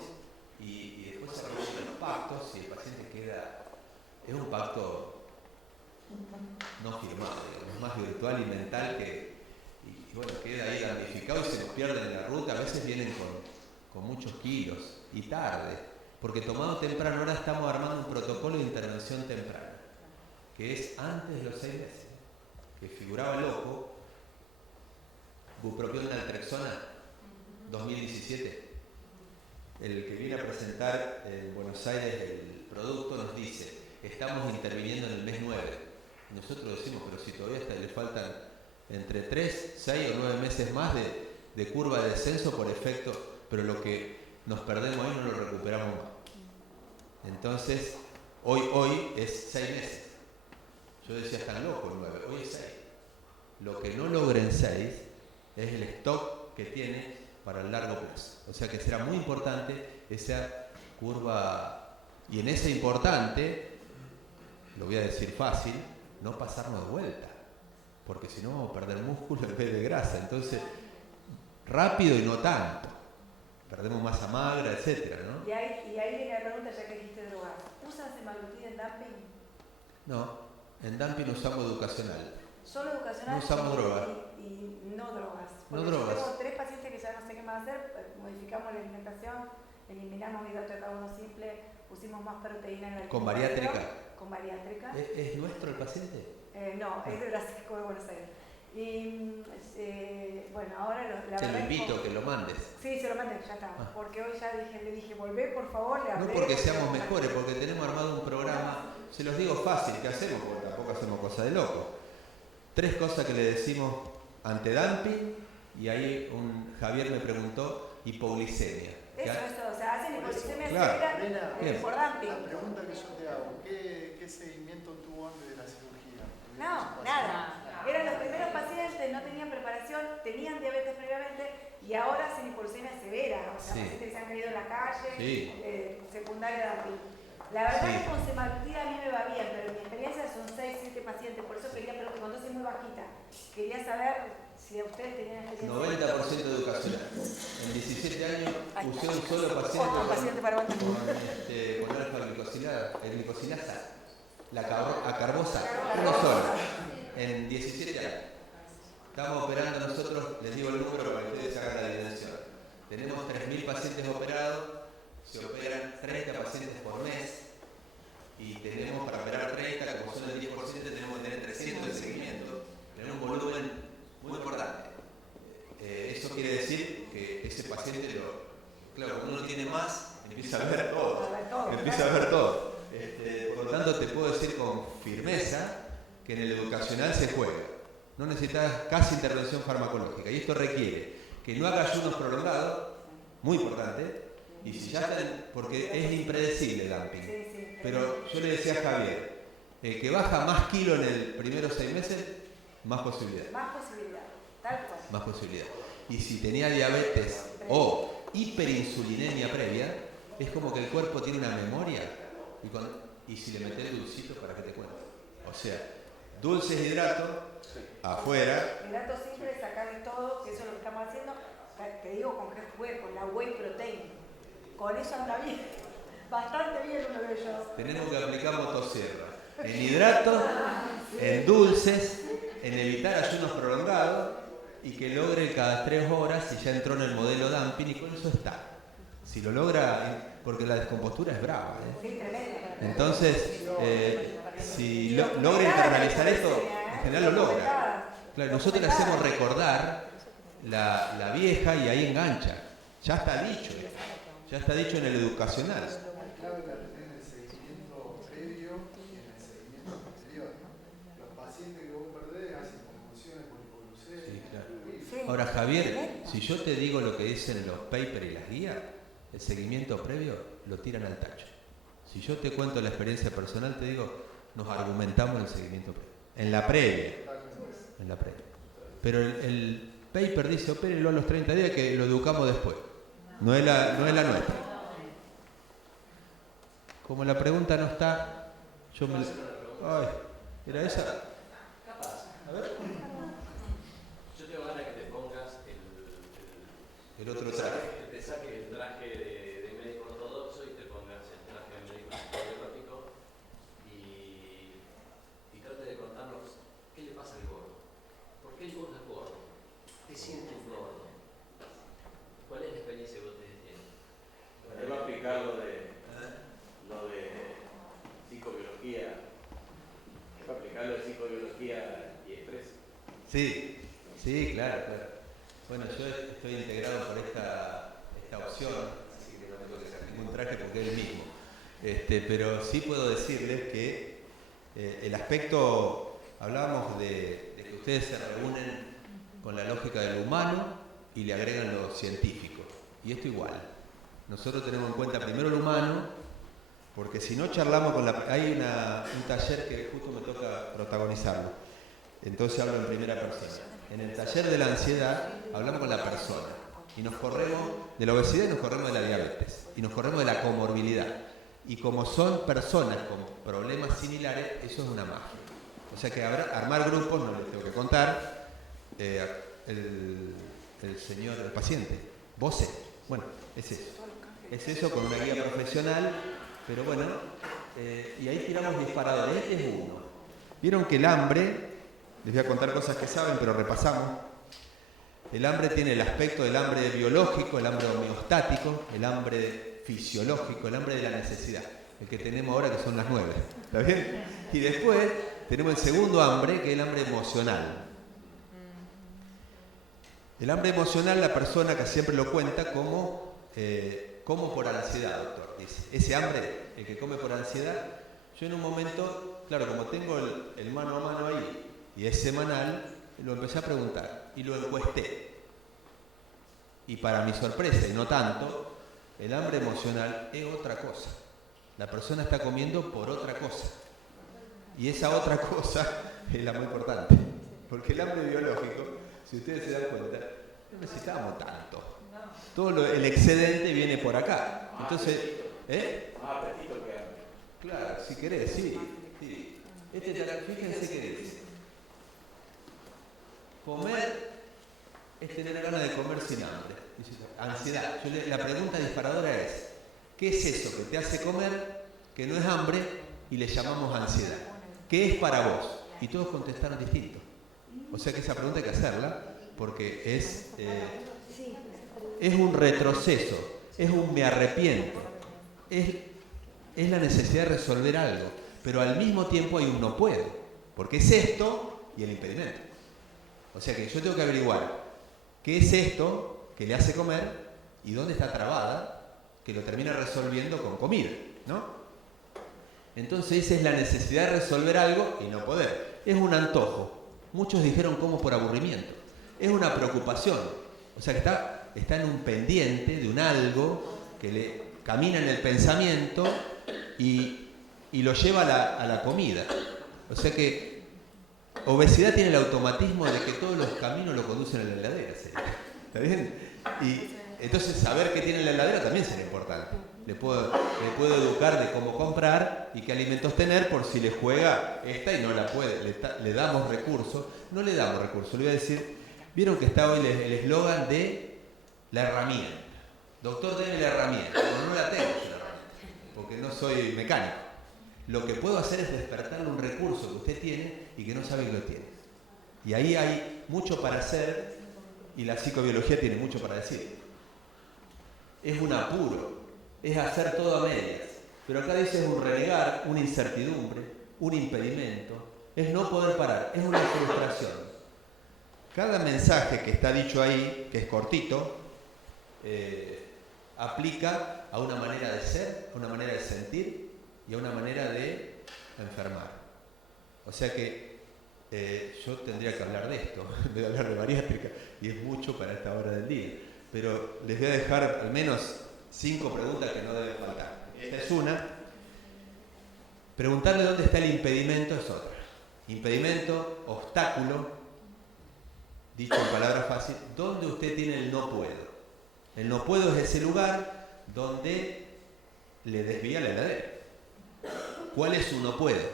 y después se producen los pactos y el paciente queda. Es un pacto no firmado, digamos, más virtual y mental que queda ahí damnificado y se nos pierden en la ruta. A veces vienen con muchos kilos y tarde, porque tomado temprano. Ahora estamos armando un protocolo de intervención temprana, que es antes de los 6 meses, que figuraba loco. Bupropión naltrexona 2017. El que viene a presentar en Buenos Aires el producto nos dice, estamos interviniendo en el mes 9. Y nosotros decimos, pero si todavía le faltan entre 3, 6 o 9 meses más de curva de descenso por efecto, pero lo que nos perdemos ahí no lo recuperamos más. Entonces, hoy es 6 meses. Yo decía, están locos 9, hoy es 6. Lo que no logren 6 es el stock que tiene para el largo plazo. O sea que será muy importante esa curva, y en ese importante, lo voy a decir fácil, no pasarnos de vuelta, porque si no vamos a perder músculo en vez de grasa. Entonces, rápido y no tanto. perdemos masa magra, etcétera, ¿no? Y ahí viene la pregunta, ya que dijiste drogas. ¿Usan semaglutida en dumping? No, en dumping usamos educacional. Solo educacional. No usamos drogas. Y no drogas. No Porque drogas. Yo tengo 3 pacientes que ya no sé qué más hacer, modificamos la alimentación, eliminamos hidrato de carbono simple, pusimos más proteína en la ¿Con alimentación. bariátrica? Con bariátrica. ¿Es nuestro el paciente? No, es de la CESCO de Buenos Aires. Y bueno, ahora la Te lo verdad invito es a que lo mandes. Sí, se lo mandé, ya está. Porque hoy ya le dije, volvé por favor, le hablé. No porque seamos mejores, porque tenemos armado un programa, se los digo fácil, ¿qué hacemos? Porque tampoco hacemos cosas de loco. 3 cosas que le decimos ante dumping, y ahí Javier me preguntó hipoglicemia. Eso, o sea, hacen hipoglicemia Claro. severa por dumping. La pregunta que yo te hago, ¿qué seguimiento tuvo antes de la cirugía? No, nada. Eran los primeros pacientes, no tenían preparación, tenían diabetes previamente y ahora hacen hipoglicemia severa. O sea, Sí. pacientes que se han caído en la calle, Sí. secundaria dumping. La verdad Sí. que con semaglutida a mí me va bien, pero en mi experiencia son 6, 7 pacientes, por eso quería preguntar, cuando soy muy bajita, quería saber si ustedes tenían experiencia. 90% de educacional. En 17 años usé un solo paciente Otro paciente para con alfa-glicosilasa, la acarbosa, uno solo, en 17 años. Estamos operando nosotros, les digo el número para que ustedes hagan la dimensión. Tenemos 3.000 pacientes operados, se operan 30 pacientes por mes y tenemos para operar 30, como son el 10%, tenemos que tener 300 de seguimiento. Tenemos un volumen muy importante. Eso quiere decir que ese paciente, claro, cuando uno tiene más, empieza a ver todo. Empieza a ver todo. Por lo tanto, te puedo decir con firmeza que en el educacional se juega. No necesitas casi intervención farmacológica. Y esto requiere que no haga ayunos prolongados, muy importante, y si ya están, porque es impredecible el dumping. Pero yo le decía a Javier, que baja más kilo en el primeros 6 meses, más posibilidad. Más posibilidad, tal cual. Más posibilidad. Y si tenía diabetes o hiperinsulinemia previa, es como que el cuerpo tiene una memoria y si le metes dulcito, ¿para qué te cuento? O sea, dulces, hidratos, afuera. Hidrato simple, sacarle todo, que eso es lo que estamos haciendo, te digo con GFW, con la whey protein. Con eso anda bien, bastante bien uno de ellos. Tenemos que aplicar motosierra. En hidratos, en dulces, en evitar ayunos prolongados y que logre cada 3 horas y ya entró en el modelo dumping y con eso está. Si lo logra, porque la descompostura es brava. Sí, tremendo. Entonces, si logra internalizar esto, en general lo logra. Claro, nosotros le hacemos recordar la vieja y ahí engancha. Ya está dicho. Ya está dicho en el educacional. Clave la en el seguimiento previo y en el seguimiento posterior, ¿no? Los pacientes que vos perdés hacen convulsiones por hipoglucemia. Sí, claro. Sí. Ahora, Javier, si yo te digo lo que dicen los papers y las guías, el seguimiento previo lo tiran al tacho. Si yo te cuento la experiencia personal, te digo, nos argumentamos en el seguimiento previo. En la previa. En la previa. Pero el paper dice, opérenlo a los 30 días que lo educamos después. No es la nuestra. Como la pregunta no está, yo me... Ay, ¿era esa? Capaz. A ver. Yo tengo ganas que te pongas El otro traje. Que te saques el traje de médico ortodoxo y te pongas el traje de médico biológico y trate de contarnos qué le pasa al gordo. ¿Por qué el gordo es gordo? ¿Qué siente un gordo? ¿Cuál es la experiencia que ustedes tienen? Bueno, iba a explicar lo de psicobiología. Iba a explicar lo de psicobiología y estrés. Sí, claro. Bueno, yo estoy integrado por esta opción, así que no tengo que sacar ningún traje porque es el mismo. Pero sí puedo decirles que el aspecto, hablábamos de que ustedes se reúnen con la lógica de lo humano y le agregan lo científico. Y esto igual. Nosotros tenemos en cuenta primero lo humano, porque si no charlamos con la... Hay un taller que justo me toca protagonizarlo. Entonces hablo en primera persona. En el taller de la ansiedad hablamos con la persona. Y nos corremos de la obesidad y nos corremos de la diabetes. Y nos corremos de la comorbilidad. Y como son personas con problemas similares, eso es una magia. O sea que armar grupos, no les tengo que contar, el paciente, Bose, Bueno, es eso. Es eso con una guía profesional, pero bueno, y ahí tiramos disparadores. Este es uno. Vieron que el hambre, les voy a contar cosas que saben, pero repasamos. El hambre tiene el aspecto del hambre biológico, el hambre homeostático, el hambre fisiológico, el hambre de la necesidad. El que tenemos ahora que son las 9. ¿Está bien? Y después tenemos el segundo hambre, que es el hambre emocional. El hambre emocional, la persona que siempre lo cuenta como por ansiedad, doctor. Dice, ese hambre, el que come por ansiedad, yo en un momento, claro, como tengo el mano a mano ahí, y es semanal, lo empecé a preguntar y lo encuesté. Y para mi sorpresa, y no tanto, el hambre emocional es otra cosa. La persona está comiendo por otra cosa. Y esa otra cosa es la muy importante. Porque el hambre biológico, si ustedes se dan cuenta, no necesitamos tanto. Todo el excedente viene por acá. Entonces, apetito que hambre. claro, si querés, sí. Fíjense que dice. Comer es tener ganas de comer sin hambre. Dice, ansiedad. La pregunta disparadora es, ¿qué es eso que te hace comer que no es hambre y le llamamos ansiedad? ¿Qué es para vos? Y todos contestaron distinto. O sea que esa pregunta hay que hacerla porque es un retroceso, es un me arrepiento, es la necesidad de resolver algo, pero al mismo tiempo hay un no puedo, porque es esto y el impedimento. O sea que yo tengo que averiguar qué es esto que le hace comer y dónde está trabada, que lo termina resolviendo con comida, ¿no? Entonces esa es la necesidad de resolver algo y no poder. Es un antojo. Muchos dijeron como por aburrimiento. Es una preocupación. O sea que está en un pendiente de un algo que le camina en el pensamiento y lo lleva a la comida. O sea que obesidad tiene el automatismo de que todos los caminos lo conducen a la heladera. ¿Está bien? Y entonces saber qué tiene en la heladera también sería importante. Le puedo educar de cómo comprar y qué alimentos tener por si le juega esta y no la puede. Le damos recursos. No le damos recursos. Le voy a decir, vieron que está hoy el eslogan de la herramienta. Doctor, deme la herramienta. Pero no la tengo yo la herramienta, porque no soy mecánico. Lo que puedo hacer es despertarle un recurso que usted tiene y que no sabe que lo tiene. Y ahí hay mucho para hacer y la psicobiología tiene mucho para decir. Es un apuro. Es hacer todo a medias. Pero acá dice es un renegar, una incertidumbre, un impedimento, es no poder parar, es una frustración. Cada mensaje que está dicho ahí, que es cortito, aplica a una manera de ser, a una manera de sentir y a una manera de enfermar. O sea que yo tendría que hablar de esto, en vez de hablar de bariátrica, y es mucho para esta hora del día. Pero les voy a dejar al menos 5 preguntas que no deben faltar. Esta es una. Preguntarle dónde está el impedimento es otra. Impedimento, obstáculo, dicho en palabras fáciles, ¿dónde usted tiene el no puedo? El no puedo es ese lugar donde le desvía la heladera. ¿Cuál es su no puedo?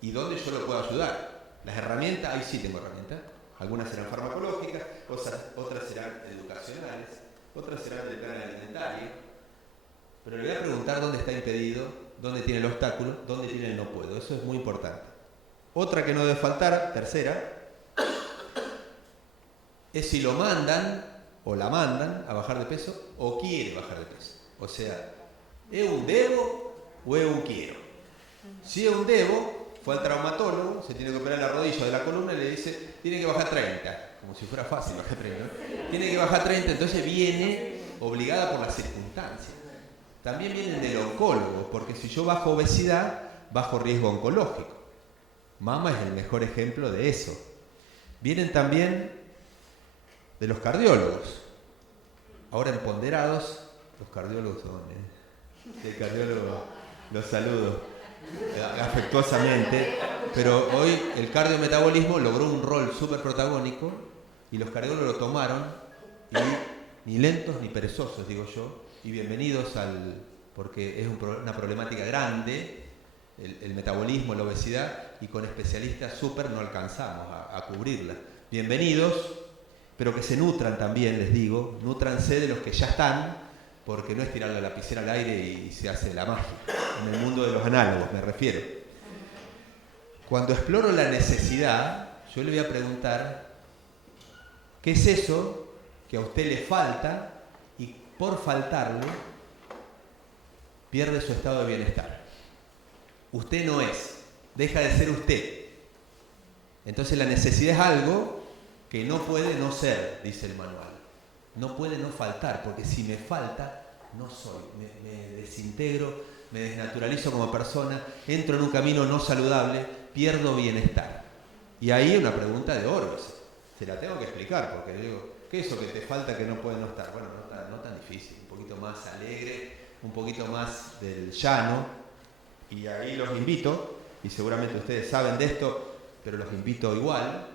¿Y dónde yo lo puedo ayudar? Las herramientas, ahí sí tengo herramientas. Algunas serán farmacológicas, otras serán educacionales, otras serán del plan alimentario. Pero le voy a preguntar dónde está impedido, dónde tiene el obstáculo, dónde tiene el no puedo. Eso es muy importante. Otra que no debe faltar, tercera, es si lo mandan o la mandan a bajar de peso o quiere bajar de peso. O sea, ¿es un debo o es un quiero? Si es un debo, fue al traumatólogo, se tiene que operar la rodilla de la columna y le dice, tiene que bajar 30. Como si fuera fácil bajar 30. ¿No? Tiene que bajar 30, entonces viene obligada por las circunstancias. También vienen del oncólogo, porque si yo bajo obesidad, bajo riesgo oncológico. Mama es el mejor ejemplo de eso. Vienen también de los cardiólogos. Ahora empoderados, los cardiólogos son... El cardiólogo los saludo afectuosamente, pero hoy el cardiometabolismo logró un rol súper protagónico y los cardiólogos lo tomaron y ni lentos ni perezosos, digo yo, y bienvenidos porque es una problemática grande, el metabolismo, la obesidad, y con especialistas súper no alcanzamos a cubrirla. Bienvenidos, pero que se nutran también, les digo, nútranse de los que ya están, porque no es tirar la lapicera al aire y se hace la magia. En el mundo de los análogos me refiero. Cuando exploro la necesidad, yo le voy a preguntar, ¿qué es eso que a usted le falta y por faltarle pierde su estado de bienestar? Usted no es, deja de ser usted. Entonces la necesidad es algo que no puede no ser, dice el manual. No puede no faltar, porque si me falta, no soy. Me desintegro, me desnaturalizo como persona, entro en un camino no saludable, pierdo bienestar. Y ahí una pregunta de oro. Se la tengo que explicar, porque digo, ¿qué es eso que te falta que no puede no estar? Bueno, no tan difícil, un poquito más alegre, un poquito más del llano. Y ahí los invito, y seguramente ustedes saben de esto, pero los invito igual,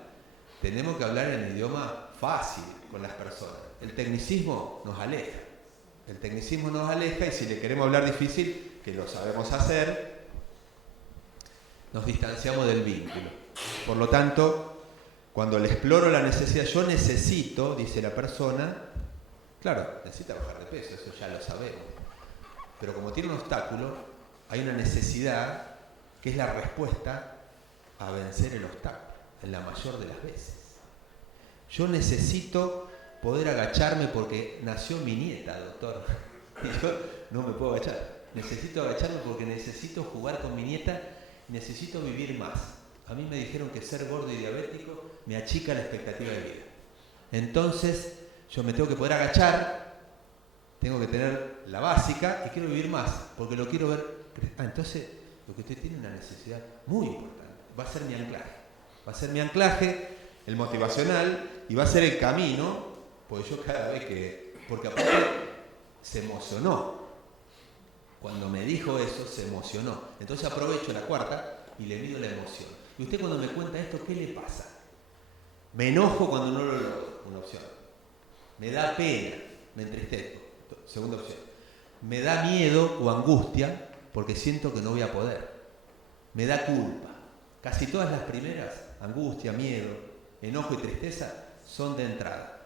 tenemos que hablar en idioma fácil con las personas. El tecnicismo nos aleja. El tecnicismo nos aleja y si le queremos hablar difícil, que lo sabemos hacer, nos distanciamos del vínculo. Por lo tanto, cuando le exploro la necesidad, yo necesito, dice la persona, claro, necesita bajar de peso, eso ya lo sabemos. Pero como tiene un obstáculo, hay una necesidad que es la respuesta a vencer el obstáculo, en la mayor de las veces. Yo necesito poder agacharme porque nació mi nieta, doctor. Y yo no me puedo agachar. Necesito agacharme porque necesito jugar con mi nieta, necesito vivir más. A mí me dijeron que ser gordo y diabético me achica la expectativa de vida. Entonces, yo me tengo que poder agachar, tengo que tener la básica y quiero vivir más, porque lo quiero ver. Entonces, lo que usted tiene es una necesidad muy importante. Va a ser mi anclaje. Va a ser mi anclaje, el motivacional, y va a ser el camino, pues yo cada vez que... Porque aparte se emocionó. Cuando me dijo eso, se emocionó. Entonces aprovecho la cuarta y le mido la emoción. Y usted cuando me cuenta esto, ¿qué le pasa? Me enojo cuando no lo logro, una opción. Me da pena, me entristezco, segunda opción. Me da miedo o angustia porque siento que no voy a poder. Me da culpa. Casi todas las primeras, angustia, miedo, enojo y tristeza, son de entrada.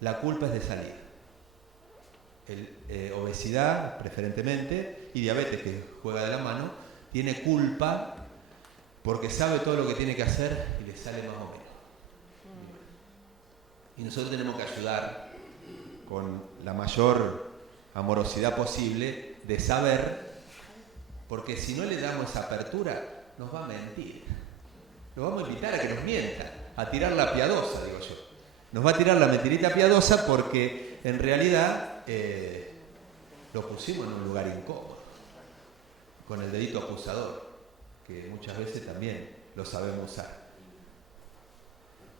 La culpa es de salida. Obesidad, preferentemente, y diabetes, que juega de la mano, tiene culpa porque sabe todo lo que tiene que hacer y le sale más o menos. Y nosotros tenemos que ayudar con la mayor amorosidad posible de saber, porque si no le damos esa apertura, nos va a mentir. Lo vamos a invitar a que nos mienta, a tirar la piadosa, digo yo. Nos va a tirar la mentirita piadosa porque en realidad lo pusimos en un lugar incómodo, con el dedito acusador, que muchas veces también lo sabemos usar.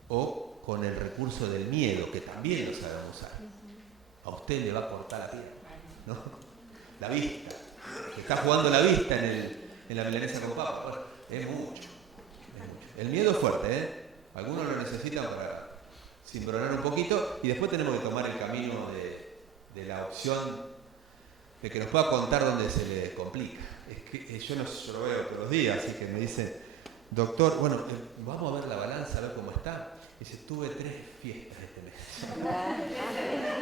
O con el recurso del miedo, que también lo sabemos usar. A usted le va a cortar la pierna, ¿no? La vista. Está jugando la vista en la milanesa con papa. Bueno, es mucho. El miedo es fuerte, ¿eh? Algunos lo necesitan para cimbronar un poquito y después tenemos que tomar el camino de la opción de que nos pueda contar dónde se le complica. Es que yo lo veo todos los días, así que me dice, doctor, bueno, vamos a ver la balanza, a ver cómo está. Dice, tuve 3 fiestas este mes.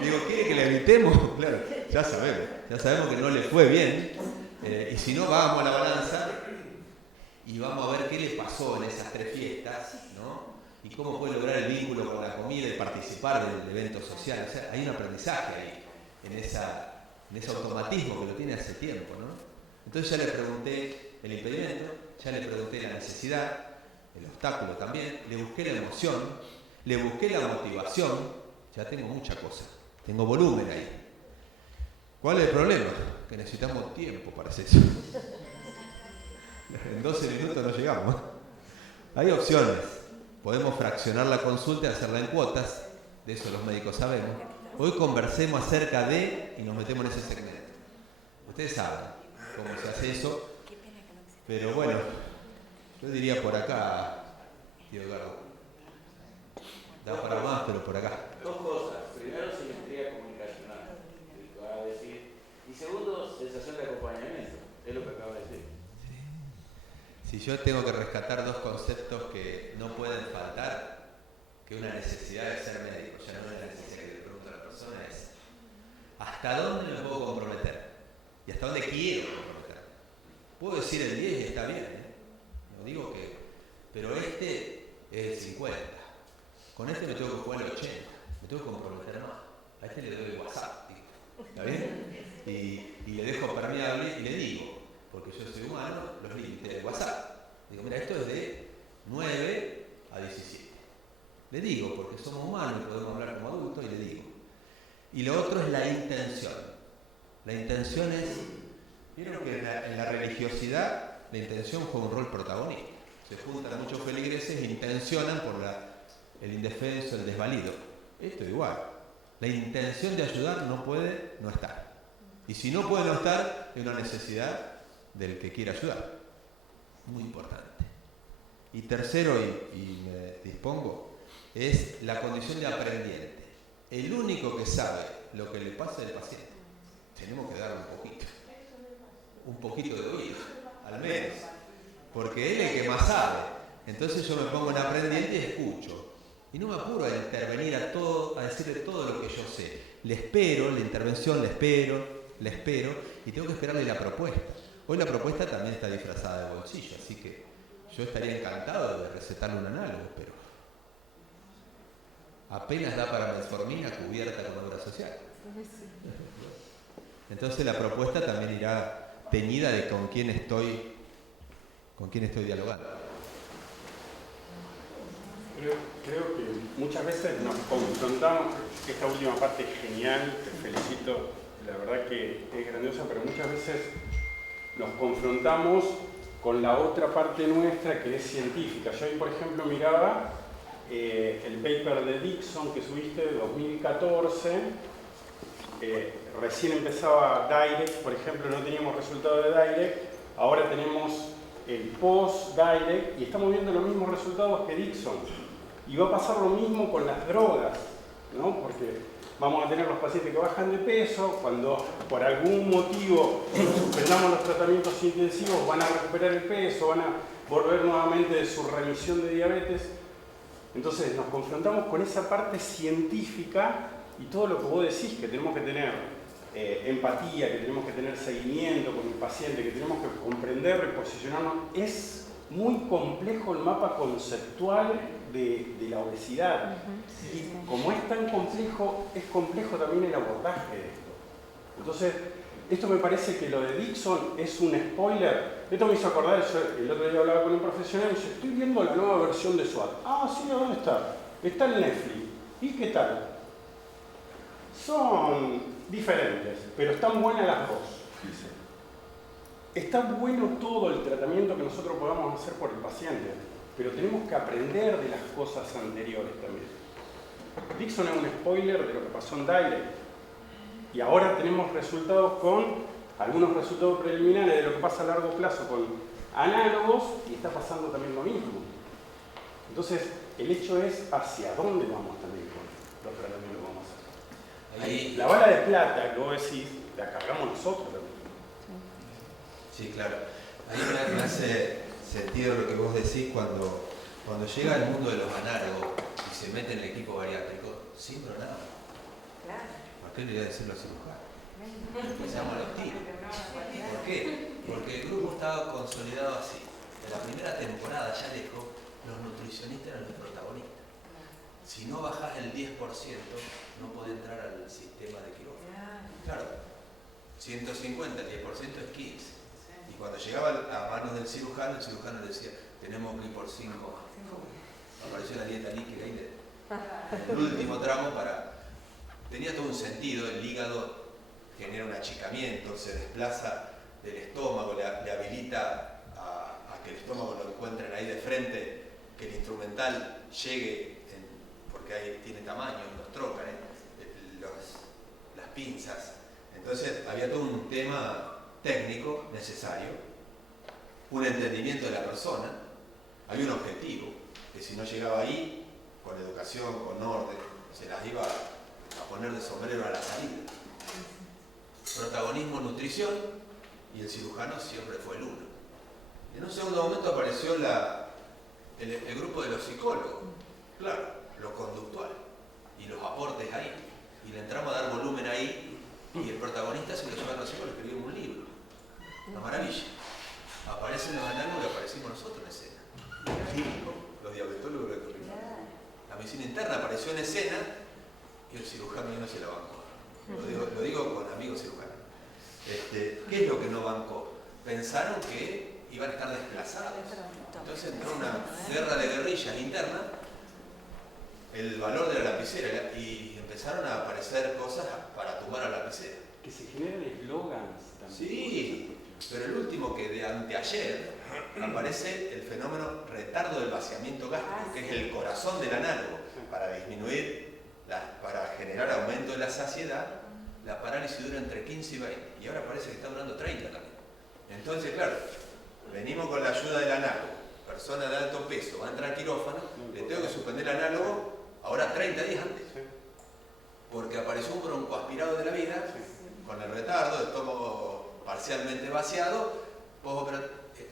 Digo, ¿quiere que le evitemos? Claro, ya sabemos que no le fue bien. Y si no, vamos a la balanza y vamos a ver qué le pasó en esas 3 fiestas, ¿no? Y cómo puede lograr el vínculo con la comida y participar del evento social. O sea, hay un aprendizaje ahí, en ese automatismo que lo tiene hace tiempo, ¿no? Entonces ya le pregunté el impedimento, ya le pregunté la necesidad, el obstáculo también, le busqué la emoción, le busqué la motivación, ya tengo mucha cosa, tengo volumen ahí. ¿Cuál es el problema? Que necesitamos tiempo para hacer eso. En 12 minutos no llegamos. Hay opciones. Podemos fraccionar la consulta y hacerla en cuotas. De eso los médicos sabemos. Hoy conversemos acerca de, y nos metemos en ese segmento. Ustedes saben cómo se hace eso. Pero bueno, yo diría por acá, tío Edgardo. Da para más, pero por acá. 2 cosas. Primero, simetría comunicacional, que lo acaba de decir. Y segundo, sensación de acompañamiento. Es lo que acaba de decir. Si yo tengo que rescatar 2 conceptos que no pueden faltar, que una necesidad de ser médico, ya no es la necesidad que le pregunto a la persona, es ¿Hasta dónde me puedo comprometer? ¿Y hasta dónde quiero comprometer? Puedo decir el 10 y está bien, ¿eh? No digo que... Pero este es el 50. Con este me tengo que jugar el 80. Me tengo que comprometer más. A este le doy WhatsApp, digo. ¿Está bien? Y le dejo permeable y le digo, porque yo soy humano, los límites de WhatsApp. Digo, mira, esto es de 9 a 17. Le digo, porque somos humanos y podemos hablar como adultos, y le digo. Y lo otro es la intención. La intención es, vieron que en la religiosidad la intención juega un rol protagonista. Se juntan muchos feligreses e intencionan por el indefenso, el desvalido. Esto igual. La intención de ayudar no puede no estar. Y si no puede no estar, es una necesidad del que quiere ayudar. Muy importante. Y tercero, y me dispongo, es la condición de aprendiente. El único que sabe lo que le pasa es el paciente. Tenemos que dar un poquito de oído, al menos. Porque él es el que más sabe. Entonces yo me pongo en aprendiente y escucho. Y no me apuro a intervenir a decirle todo lo que yo sé. Le espero, la intervención le espero, y tengo que esperarle la propuesta. Hoy la propuesta también está disfrazada de bolsillo, así que yo estaría encantado de recetarle un análogo, pero apenas da para metformina cubierta con obra social. Entonces la propuesta también irá teñida de con quién estoy dialogando. Creo que muchas veces nos confrontamos, esta última parte es genial, te felicito, la verdad que es grandiosa, pero muchas veces nos confrontamos con la otra parte nuestra que es científica. Yo hoy, por ejemplo, miraba el paper de Dixon que subiste de 2014, recién empezaba Direct, por ejemplo, no teníamos resultado de Direct, ahora tenemos el post-Direct y estamos viendo los mismos resultados que Dixon. Y va a pasar lo mismo con las drogas, ¿no? Porque vamos a tener los pacientes que bajan de peso, cuando por algún motivo suspendamos los tratamientos intensivos van a recuperar el peso, van a volver nuevamente de su remisión de diabetes. Entonces nos confrontamos con esa parte científica y todo lo que vos decís, que tenemos que tener empatía, que tenemos que tener seguimiento con el paciente, que tenemos que comprender, reposicionarnos. Es muy complejo el mapa conceptual de la obesidad. Y como es tan complejo, es complejo también el abordaje de esto. Entonces, esto me parece que lo de Dixon es un spoiler. Esto me hizo acordar, el otro día hablaba con un profesional y dice, estoy viendo la nueva versión de SWAT. Ah, sí, ¿dónde está? Está en Netflix. ¿Y qué tal? Son diferentes, pero están buenas las dos, dice. Está bueno todo el tratamiento que nosotros podamos hacer por el paciente, pero tenemos que aprender de las cosas anteriores también. Dixon es un spoiler de lo que pasó en Direct. Y ahora tenemos resultados algunos resultados preliminares de lo que pasa a largo plazo con análogos y está pasando también lo mismo. Entonces, el hecho es hacia dónde vamos también con los tratamientos que vamos a hacer. Ahí, la bala de plata que vos decís, la cargamos nosotros también. Sí, claro. Ahí me hace sentido lo que vos decís cuando llega al mundo de los análogos y se mete en el equipo bariátrico, sin nada. ¿Por qué le voy a decirlo así? Empezamos a los tiros. ¿Por qué? Porque el grupo estaba consolidado así. En la primera temporada, ya lejos, los nutricionistas eran los protagonistas. Si no bajás el 10%, no podés entrar al sistema de quirófano. Claro, 150, el 10% es 15. Y cuando llegaba a manos del cirujano, el cirujano le decía, tenemos que ir por 5 más. Apareció la dieta líquida ahí el último tramo tenía todo un sentido, el hígado genera un achicamiento, se desplaza del estómago, le habilita a que el estómago lo encuentren ahí de frente, que el instrumental llegue, porque ahí tiene tamaño, los trócanes, las pinzas. Entonces había todo un tema técnico necesario, un entendimiento de la persona, había un objetivo, que si no llegaba ahí, con educación, con orden, se las iba a poner de sombrero a la salida. Protagonismo, nutrición, y el cirujano siempre fue el uno. Y en un segundo momento apareció el grupo de los psicólogos, claro, lo conductual, y los aportes ahí. Y le entramos a dar volumen ahí, Y el protagonista se lo lleva a los hijos, le escribimos un libro. Una maravilla. Aparecen los análogos y aparecimos nosotros en escena. Los diabetólogos de Torrijos. La medicina interna apareció en escena y el cirujano no se la bancó. Lo digo con amigos cirujanos. ¿Qué es lo que no bancó? Pensaron que iban a estar desplazados. Entonces entró una guerra de guerrillas interna, el valor de la lapicera, y empezaron a aparecer cosas para tumbar a la lapicera. Que se generan eslogans también. Sí, pero el último, que de anteayer aparece el fenómeno retardo del vaciamiento gástrico, que es el corazón del análogo, para disminuir, para generar aumento de la saciedad. La parálisis dura entre 15 y 20, y ahora parece que está durando 30 también. Entonces, claro, venimos con la ayuda del análogo, persona de alto peso, va a entrar al quirófano, le tengo que suspender el análogo ahora 30 días antes, porque apareció un broncoaspirado de la vida, con el retardo, el estómago parcialmente vaciado,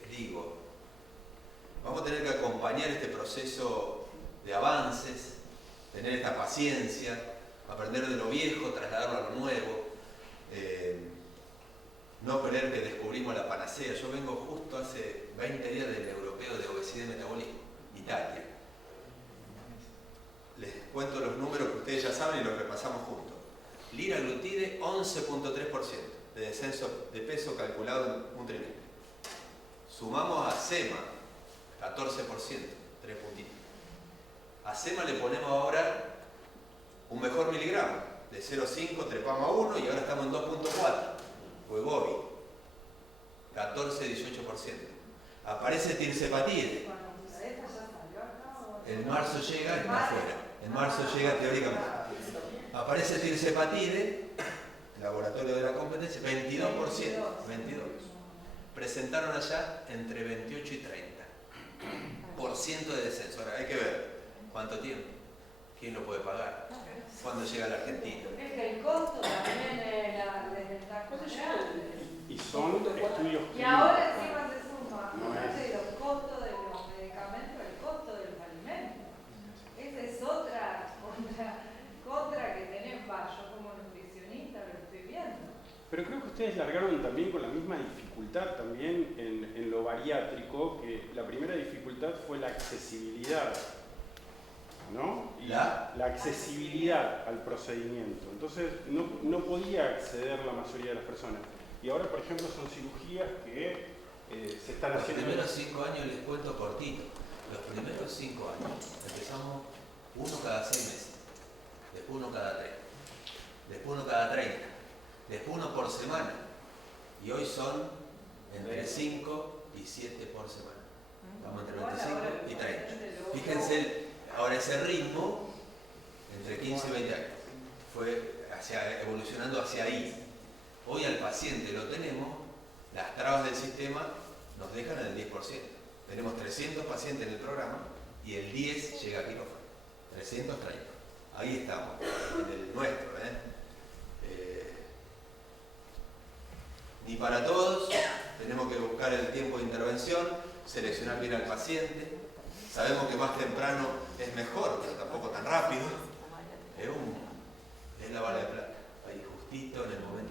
digo, vamos a tener que acompañar este proceso de avances, tener esta paciencia, aprender de lo viejo, trasladarlo a lo nuevo, no creer que descubrimos la panacea. Yo vengo justo hace 20 días del Europeo de Obesidad y Metabolismo, Italia. Les cuento los números que ustedes ya saben y los repasamos juntos. Liraglutide, 11.3% de descenso de peso calculado en un trimestre. Sumamos a SEMA, 14%, 3 puntitos. A SEMA le ponemos ahora un mejor miligramo, de 0,5 trepamos a 1 y ahora estamos en 2.4. Wegovy, 14-18%. Aparece tirzepatide. En marzo llega, está afuera. En marzo llega teóricamente. Aparece tirzepatide, laboratorio de la competencia, 22%. 22. Presentaron allá entre 28 y 30% de descenso. Ahora hay que ver cuánto tiempo, quién lo puede pagar, cuándo llega a la Argentina. Es que el costo también es la desventaja. Y son estudios Y ahora encima se suma, aparte de los costos de los medicamentos, el costo de los alimentos. Esa es otra contra que tenés, yo como nutricionista lo estoy viendo. Pero creo que ustedes largaron también con la misma dificultad también en lo bariátrico, que la primera dificultad fue la accesibilidad, ¿no? Y la accesibilidad al procedimiento. Entonces no podía acceder la mayoría de las personas. Y ahora, por ejemplo, son cirugías que se están haciendo... Los primeros 5 años, les cuento cortito, los primeros 5 años empezamos uno cada 6 meses, después uno cada 3, después uno cada 30, después uno por semana, y hoy son entre 5 y 7 por semana. Estamos entre 25 y 30. Fíjense, ahora ese ritmo, entre 15 y 20 años, fue evolucionando hacia ahí. Hoy al paciente lo tenemos, las trabas del sistema nos dejan en el 10%. Tenemos 300 pacientes en el programa y el 10 llega a quirófano. 330. Ahí estamos, en el nuestro. Ni para todos, tenemos que buscar el tiempo de intervención, seleccionar bien al paciente. Sabemos que más temprano es mejor, pero tampoco tan rápido. Es la bala de plata, ahí justito en el momento